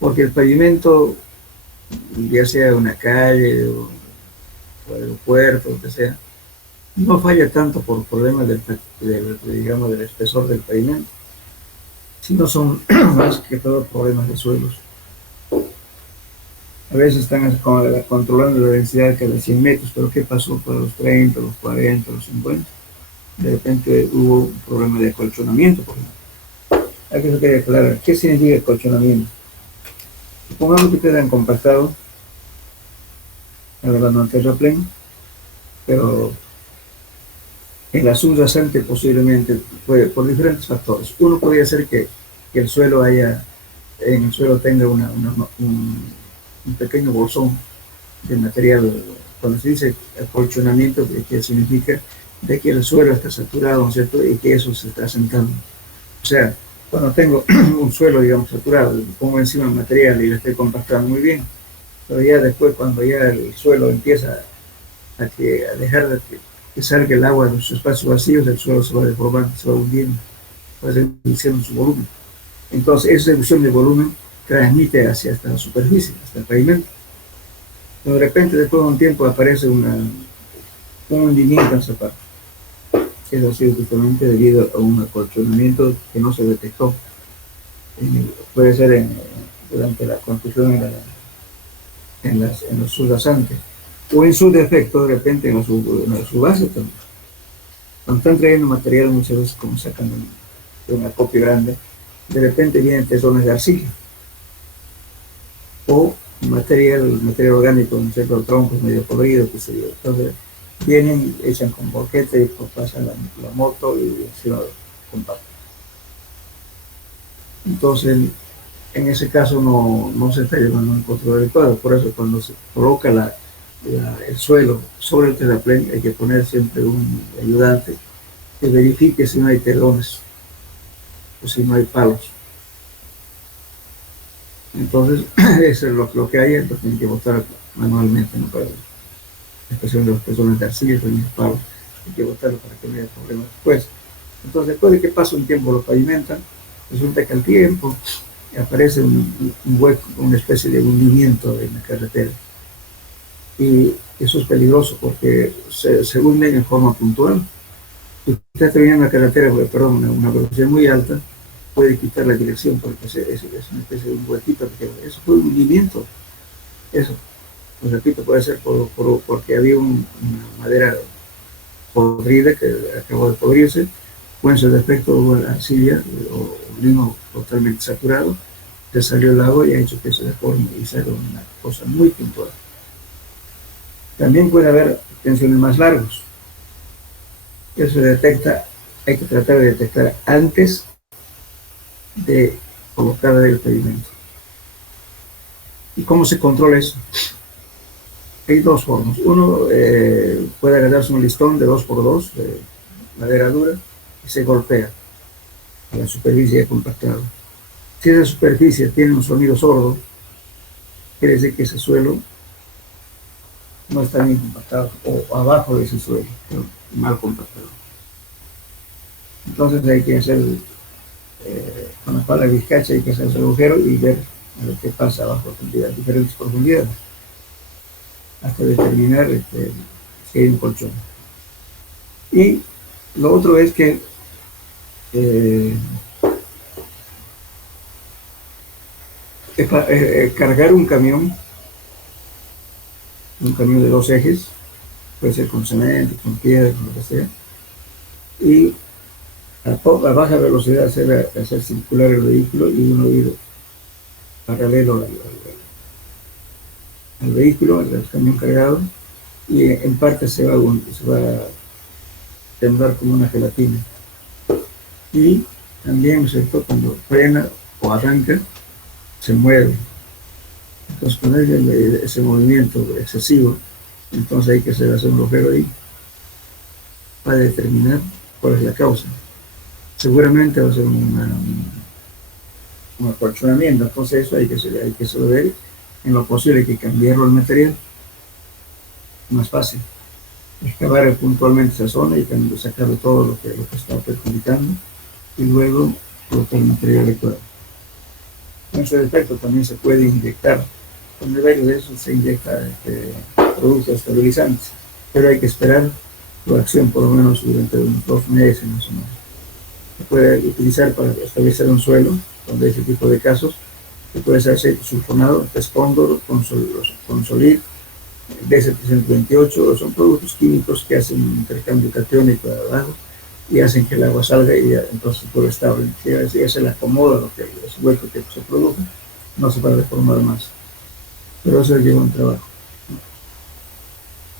porque el pavimento, ya sea una calle o aeropuerto, lo que sea, no falla tanto por problemas digamos, del espesor del pavimento, sino son más que todo problemas de suelos. A veces están controlando la densidad cada 100 metros, pero ¿qué pasó para los 30, los 40, los 50? De repente hubo un problema de acolchonamiento, por ejemplo. Aquí se quería aclarar, ¿qué significa acolchonamiento? Supongamos que ustedes han compactado, agarrando un terraplén, pero en la subyacente posiblemente, por diferentes factores. Uno podría ser que en el suelo tenga un pequeño bolsón de material. Cuando se dice acolchonamiento, que significa de que el suelo está saturado, ¿no es cierto? Y que eso se está asentando. O sea, cuando tengo un suelo, digamos, saturado, pongo encima el material y lo estoy compactando muy bien, pero ya después, cuando ya el suelo empieza a dejar de que salga el agua de los espacios vacíos, el suelo se va deformando, se va hundiendo, va reduciendo su volumen. Entonces, esa reducción de volumen transmite hacia hasta la superficie, hasta el pavimento. Pero de repente, después de un tiempo, aparece un hundimiento en esa parte. Eso ha sido justamente debido a un acolchonamiento que no se detectó. Puede ser durante la construcción en los subbasantes, o en su defecto, de repente, en la subbase también. Cuando están trayendo material, muchas veces, como sacan de un acopio grande, de repente vienen tesones de arcilla, o material orgánico, no sé, los troncos medio podridos, qué sé yo. Entonces, vienen, echan con boquete, y pasan la moto y encima compacto. Entonces, en ese caso no se está llevando un control adecuado. Por eso, cuando se coloca el suelo sobre el terraplén, hay que poner siempre un ayudante que verifique si no hay telones o si no hay palos. Entonces, eso es lo que hay, entonces tienen que botar manualmente, ¿no? Para la expresión de los telones de arcilla, también palos, hay que botarlo para que no haya problemas después. Entonces, después de que pasa un tiempo, lo pavimentan, resulta que al tiempo aparece un hueco, una especie de hundimiento en la carretera. Y eso es peligroso porque se hunden en forma puntual. Si usted está viniendo una carretera, perdón, una velocidad muy alta, puede quitar la dirección porque es una especie de un huequito. Eso fue un hundimiento. Eso, pues repito, puede ser porque había una madera podrida que acabó de podrirse, o en su defecto hubo la arcilla o limo totalmente saturado, se salió el agua y ha hecho que se deforme y sea una cosa muy puntual. También puede haber tensiones más largos. Eso se detecta, hay que tratar de detectar antes de colocar el pavimento. ¿Y cómo se controla eso? Hay dos formas. Uno, puede agarrarse un listón de 2x2 de madera dura y se golpea a la superficie compactada. Si esa superficie tiene un sonido sordo, quiere decir que ese suelo no está bien compactado, o abajo de ese suelo, pero mal compactado. Entonces hay que hacer, con la pala de vizcacha, hay que hacer el agujero y ver a ver qué pasa abajo a diferentes profundidades, hasta determinar si hay un colchón. Y lo otro es que cargar un camión de 2 ejes, puede ser con cemento, con piedra, con lo que sea, y a baja velocidad hacer circular el vehículo y uno ir paralelo al vehículo, al camión cargado, y en parte se va a temblar como una gelatina. Y también, ¿cierto?, cuando frena o arranca, se mueve. Entonces, cuando hay ese movimiento excesivo, entonces hay que hacer un agujero ahí va a determinar cuál es la causa. Seguramente va a ser un acolchonamiento, entonces eso hay que saber en lo posible, hay que cambiarlo el material, más fácil. Excavar puntualmente esa zona y sacar todo lo que está perjudicando y luego colocar el material adecuado. En ese defecto también se puede inyectar, con el medio de eso se inyecta productos estabilizantes, pero hay que esperar su acción por lo menos durante unos 2 meses más o menos. Se puede utilizar para estabilizar un suelo, donde ese tipo de casos, se puede hacer aceite sulfonado, Tespondor, Consolit, D728, son productos químicos que hacen un intercambio catiónico abajo y hacen que el agua salga y entonces todo estable. Si se le acomoda lo que es hueco que se produce, no se va a deformar más. Pero eso lleva un trabajo.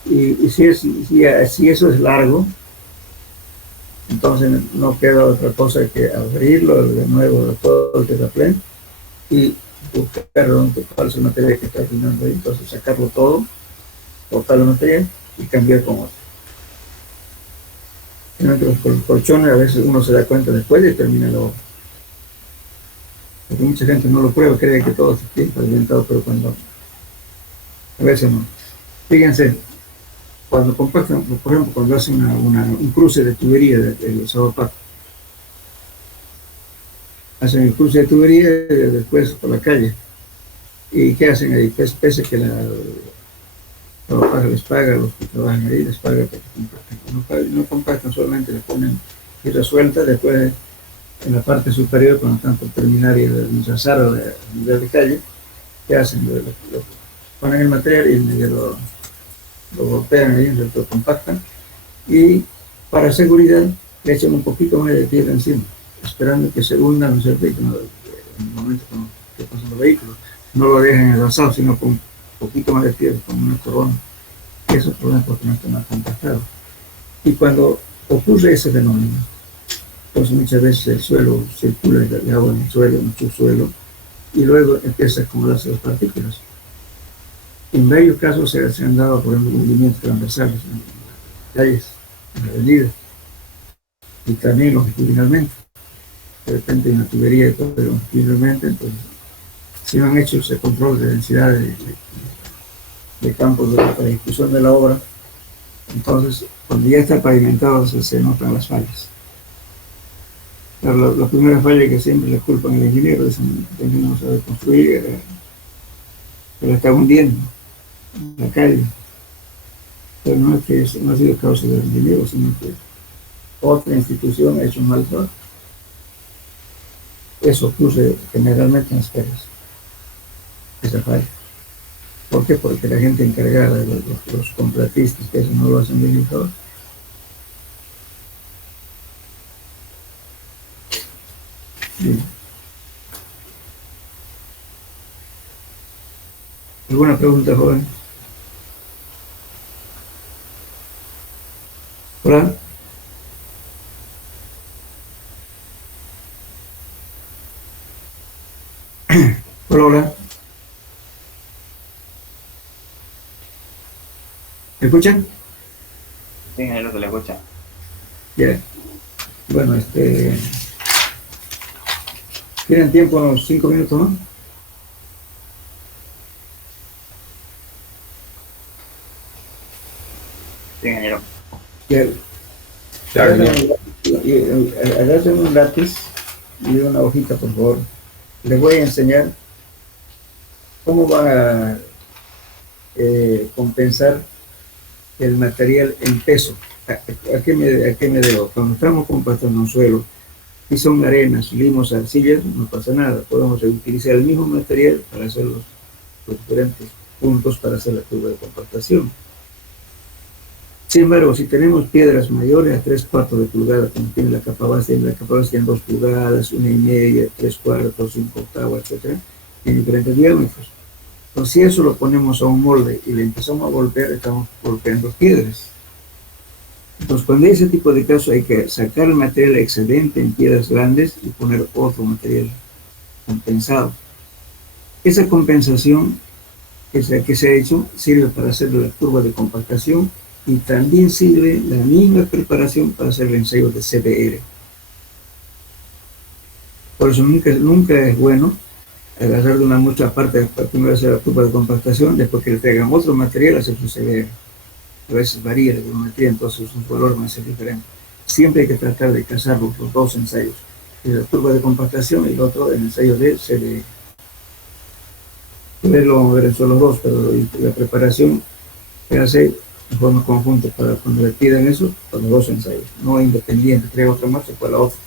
Y si eso es largo, entonces no queda otra cosa que abrirlo de nuevo todo el terraplén y buscar cuál es el material que está afinando ahí, entonces sacarlo todo, cortar el material y cambiar con otro. En los colchones a veces uno se da cuenta después de terminar la obra. Porque mucha gente no lo prueba, cree que todo está bien pavimentado, pero a veces no. Fíjense, cuando compactan, por ejemplo, cuando hacen un cruce de tubería del Sabapato, hacen el cruce de tubería después por la calle. ¿Y qué hacen ahí? Pese que la Sabapato les paga, los que trabajan ahí les paga para que compacten. No compactan, solamente le ponen tierra suelta, después en la parte superior, cuando están por terminar y enlazar de calle, ¿qué hacen? Lo ponen el material y medio lo golpean ahí, lo compactan y para seguridad le echan un poquito más de tierra encima, esperando que se hunda, ¿no es cierto? En el momento que pasan los vehículos, no lo dejan enlazado, sino con un poquito más de tierra, con una corona. Eso es porque no está más compactado. Y cuando ocurre ese fenómeno, pues muchas veces el suelo circula el agua en el suelo, en el subsuelo, y luego empieza a acumularse las partículas. En varios casos se han dado, por ejemplo, movimientos transversales en las calles, en la avenida, y también longitudinalmente. De repente en la tubería y todo, pero longitudinalmente, entonces, si no han hecho ese control de densidad de campos para la ejecución de la obra, entonces, cuando ya está pavimentado, se notan las fallas. Pero la primera falla que siempre le culpan al ingeniero, dicen que no sabe construir, que la está hundiendo en la calle. Pero no es que eso no ha sido causa del ingeniero, sino que otra institución ha hecho un mal trabajo. Eso ocurre generalmente en las calles, esa falla. ¿Por qué? Porque la gente encargada, los contratistas, que eso no lo hacen bien y todo. Bien. ¿Alguna pregunta, joven? Hola. Hola, hola. ¿Me escuchan? Sí, ingeniero, se le escucha. Bien. Bueno, ¿tienen tiempo unos 5 minutos más? Sí, ingeniero. Bien. Agarren un lápiz y una hojita, por favor. Les voy a enseñar cómo van a compensar el material en peso. ¿A qué me debo? Cuando estamos compactando un suelo y son arenas, limos, arcillas, no pasa nada. Podemos utilizar el mismo material para hacer los diferentes puntos para hacer la curva de compactación. Sin embargo, si tenemos piedras mayores a 3/4 de pulgada, como tiene la capa base tiene 2 pulgadas, 1,5, 3/4, 5/8, etc., tiene diferentes diámetros. Entonces, si eso lo ponemos a un molde y le empezamos a golpear, estamos golpeando piedras. Entonces, cuando hay ese tipo de casos, hay que sacar el material excedente en piedras grandes y poner otro material compensado. Esa compensación que se ha hecho sirve para hacer la curva de compactación Y también sirve la misma preparación para hacer el ensayo de CBR. Por eso nunca es bueno agarrar de una muestra aparte para primero hacer la curva de compactación, después que le traigan otro material, hacer su CBR. A veces varía la volumetría, entonces sus valores van a ser diferentes. Siempre hay que tratar de casar los dos ensayos, la curva de compactación y el otro, el ensayo de CBR. Lo vamos a ver en solo dos, pero la preparación se hace de forma conjunta para cuando le pidan eso, para los dos ensayos, no independiente, crea otra muestra para la otra.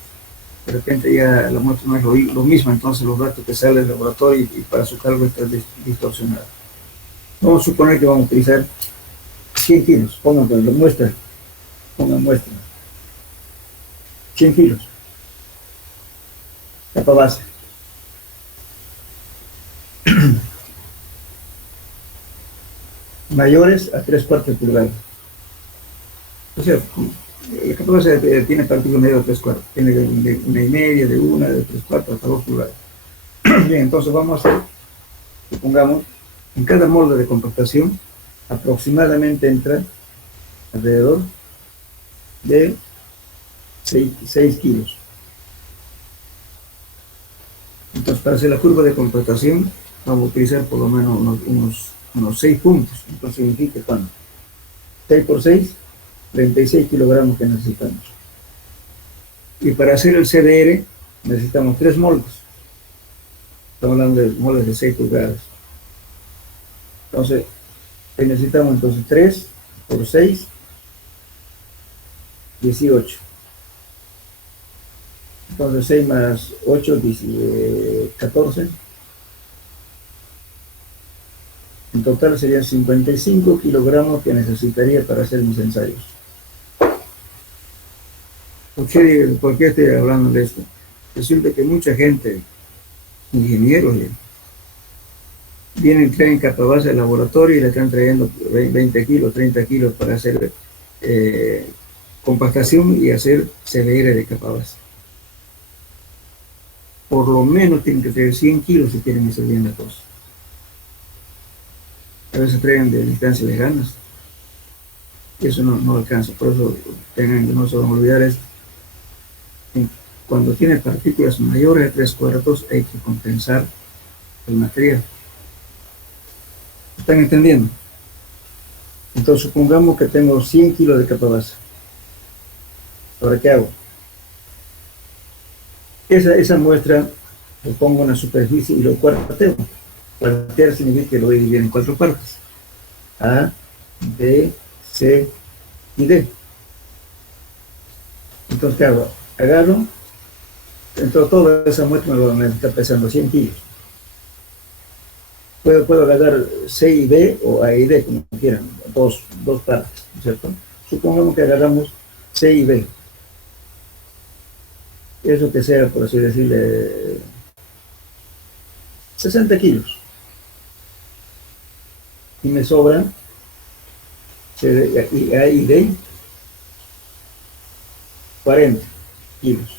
De repente ya la muestra no es lo mismo, entonces los datos que salen del laboratorio y para su cargo está distorsionado. Vamos a suponer que vamos a utilizar 100 kilos, pongan muestra, 100 kilos, capa base. Mayores a 3/4 pulgadas. O sea, la capa base tiene partículas medio de 3/4, tiene de 1,5, de 1, de 3/4 hasta 2 pulgadas. Bien, entonces vamos a hacer, supongamos, en cada molde de compactación aproximadamente entra alrededor de 6 kilos. Entonces, para hacer la curva de compactación vamos a utilizar por lo menos unos 6 puntos. Entonces significa cuánto. 6 por 6, 36 kilogramos que necesitamos. Y para hacer el CDR necesitamos 3 moldes. Estamos hablando de moldes de 6 pulgadas. Entonces, necesitamos 3 por 6, 18. Entonces 6 más 8, 14. En total serían 55 kilogramos que necesitaría para hacer mis ensayos. ¿Por qué estoy hablando de esto? Resulta que mucha gente, ingenieros, vienen, traen capa base al laboratorio y le están trayendo 20 kilos, 30 kilos para hacer compactación y hacer CBR de capa base. Por lo menos tienen que traer 100 kilos si quieren hacer bien la cosa. A veces traen de distancias lejanas. Eso no alcanza. Por eso no se van a olvidar esto. Cuando tiene partículas mayores de 3/4 hay que compensar el material. ¿Están entendiendo? Entonces supongamos que tengo 100 kilos de capa base. ¿Ahora qué hago? Esa muestra lo pongo en la superficie y lo cuarteo. Cuartear significa que lo voy a dividir en 4 partes. A, B, C y D. Entonces, ¿qué hago? Agarro, entonces toda esa muestra me está pesando 100 kilos. Puedo agarrar C y B o A y D, como quieran, dos partes, ¿cierto? Supongamos que agarramos C y B. Eso que sea, por así decirle, 60 kilos. Y me sobran A y D 40 kilos.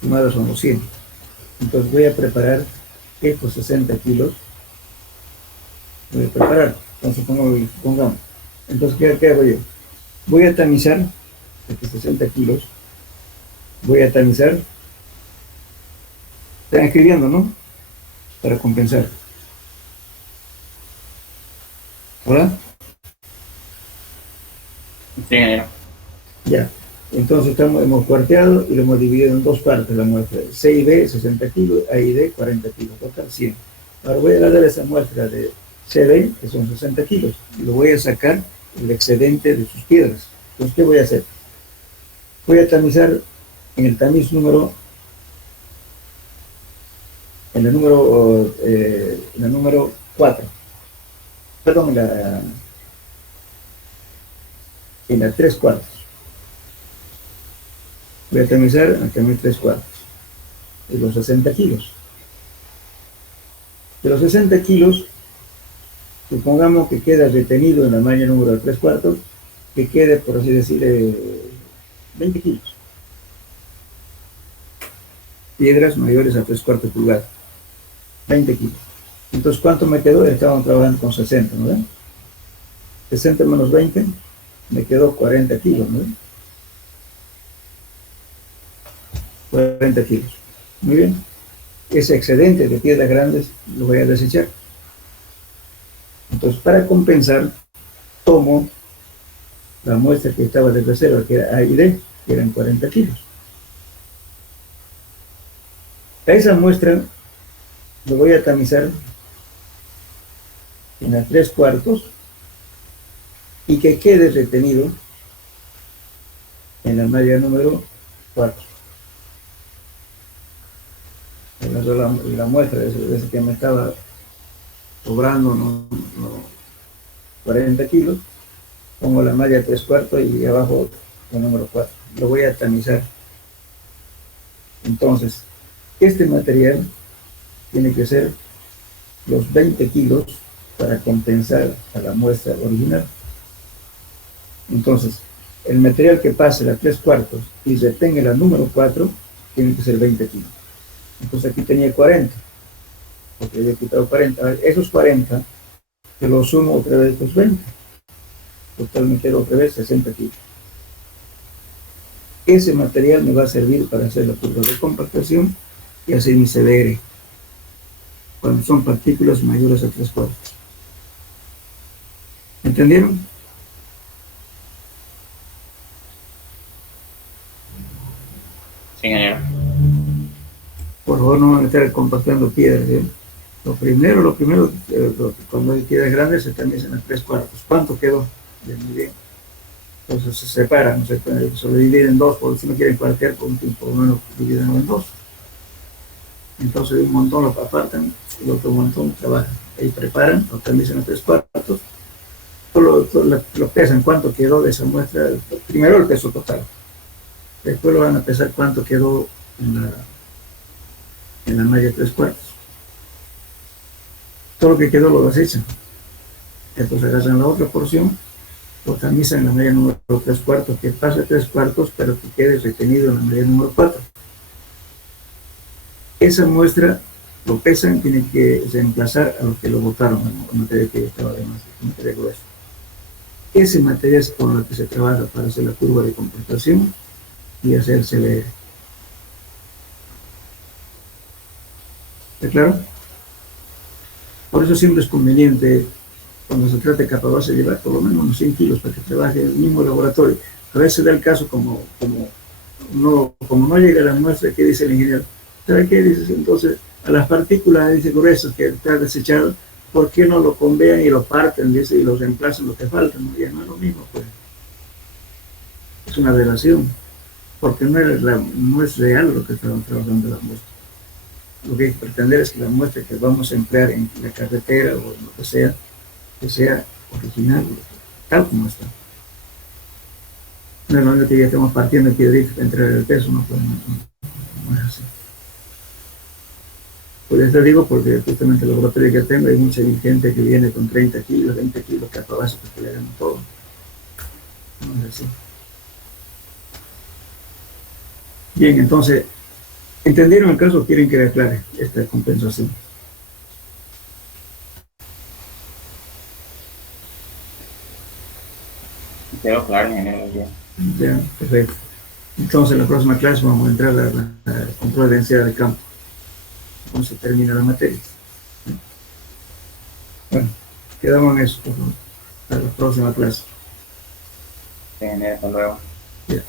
Sumados son los 100. Entonces voy a preparar estos 60 kilos. Voy a preparar. Entonces pongamos. Entonces, ¿qué hago yo? Voy a tamizar estos 60 kilos. Voy a tamizar. Están escribiendo, ¿no? Para compensar. ¿Hola? Sí, ingeniero. Ya. Entonces hemos cuarteado y lo hemos dividido en 2 partes la muestra. C y B, 60 kilos, A y D, 40 kilos, total 100. Ahora voy a agarrar esa muestra de CD, que son 60 kilos, y lo voy a sacar el excedente de sus piedras. Entonces, ¿qué voy a hacer? Voy a tamizar en el tamiz número 4. Perdón, en la 3/4. Voy a tamizar en el tamiz 3/4. De los 60 kilos. De los 60 kilos, supongamos que queda retenido en la malla número 3/4, que quede, por así decir, 20 kilos. Piedras mayores a 3/4 pulgadas. 20 kilos. Entonces, ¿cuánto me quedó? Estaban trabajando con 60, ¿no ven? 60 menos 20, me quedó 40 kilos, ¿no? 40 kilos. Muy bien. Ese excedente de piedras grandes lo voy a desechar. Entonces, para compensar, tomo la muestra que estaba de reserva, que era A y D, que eran 40 kilos. A esa muestra lo voy a tamizar en la 3/4 y que quede retenido en la malla número 4. La muestra de ese que me estaba cobrando 40 kilos, pongo la malla 3/4 y abajo el número 4. Lo voy a tamizar. Entonces, este material tiene que ser los 20 kilos para compensar a la muestra original. Entonces, el material que pase la 3/4 y retenga la número 4 tiene que ser 20 kilos. Entonces aquí tenía 40, porque había quitado 40. Esos 40 que los sumo otra vez estos 20. Total me quedo otra vez 60 kilos. Ese material me va a servir para hacer la curva de compactación y hacer mi CBR, cuando son partículas mayores a 3/4. ¿Entendieron? Sí, ingeniero. Por favor, no van a estar compactando piedras, ¿eh? Lo primero, cuando hay piedras grandes se tamizan a 3/4. ¿Cuánto quedó? Bien, muy bien. Entonces se separan, se lo dividen en dos, porque si no quieren cuartear, por lo menos dividen en dos. Entonces un montón lo apartan, el otro montón trabajan. Ahí preparan, lo tamizan a 3/4. Lo pesan, cuánto quedó de esa muestra. Primero el peso total. Después lo van a pesar cuánto quedó en la malla 3/4. Todo lo que quedó lo desechan. Entonces agarran la otra porción, lo tamizan en la malla número 3/4, que pase 3/4, pero que quede retenido en la malla número 4. Esa muestra lo pesan, tienen que reemplazar a lo que lo botaron, el material que estaba de más, el material grueso. Ese material es con el que se trabaja para hacer la curva de compactación y hacer CBR. ¿Está claro? Por eso siempre es conveniente, cuando se trata de capa base, llevar por lo menos unos 100 kilos para que trabaje en el mismo laboratorio. A veces da el caso como no llega la muestra, que dice el ingeniero, ¿sabe qué? Dices, entonces, a las partículas, dice, gruesas que está desechado, ¿por qué no lo convean y lo parten, dice, y los reemplazan lo que faltan? ¿No? Ya no es lo mismo, pues. Es una aberración, porque no es real lo que estamos trabajando la muestra. Lo que hay que pretender es que la muestra que vamos a emplear en la carretera o en lo que sea original, tal como está. No es lo que ya estamos partiendo en piedritas para entrar el peso, no es así. Por eso digo, porque justamente el laboratorio que tengo hay mucha gente que viene con 30 kilos, 20 kilos, capa base, que le hagan todo. No es así. Bien, entonces, ¿entendieron el caso o quieren que le aclare esta compensación? Quedó claro, ingeniero. Bien. Ya, perfecto. Entonces, en la próxima clase vamos a entrar a la control de densidad de campo. Entonces termina la materia. Bueno, quedamos en eso, por favor. Hasta la próxima clase. Sí, ingeniero, hasta luego. Ya.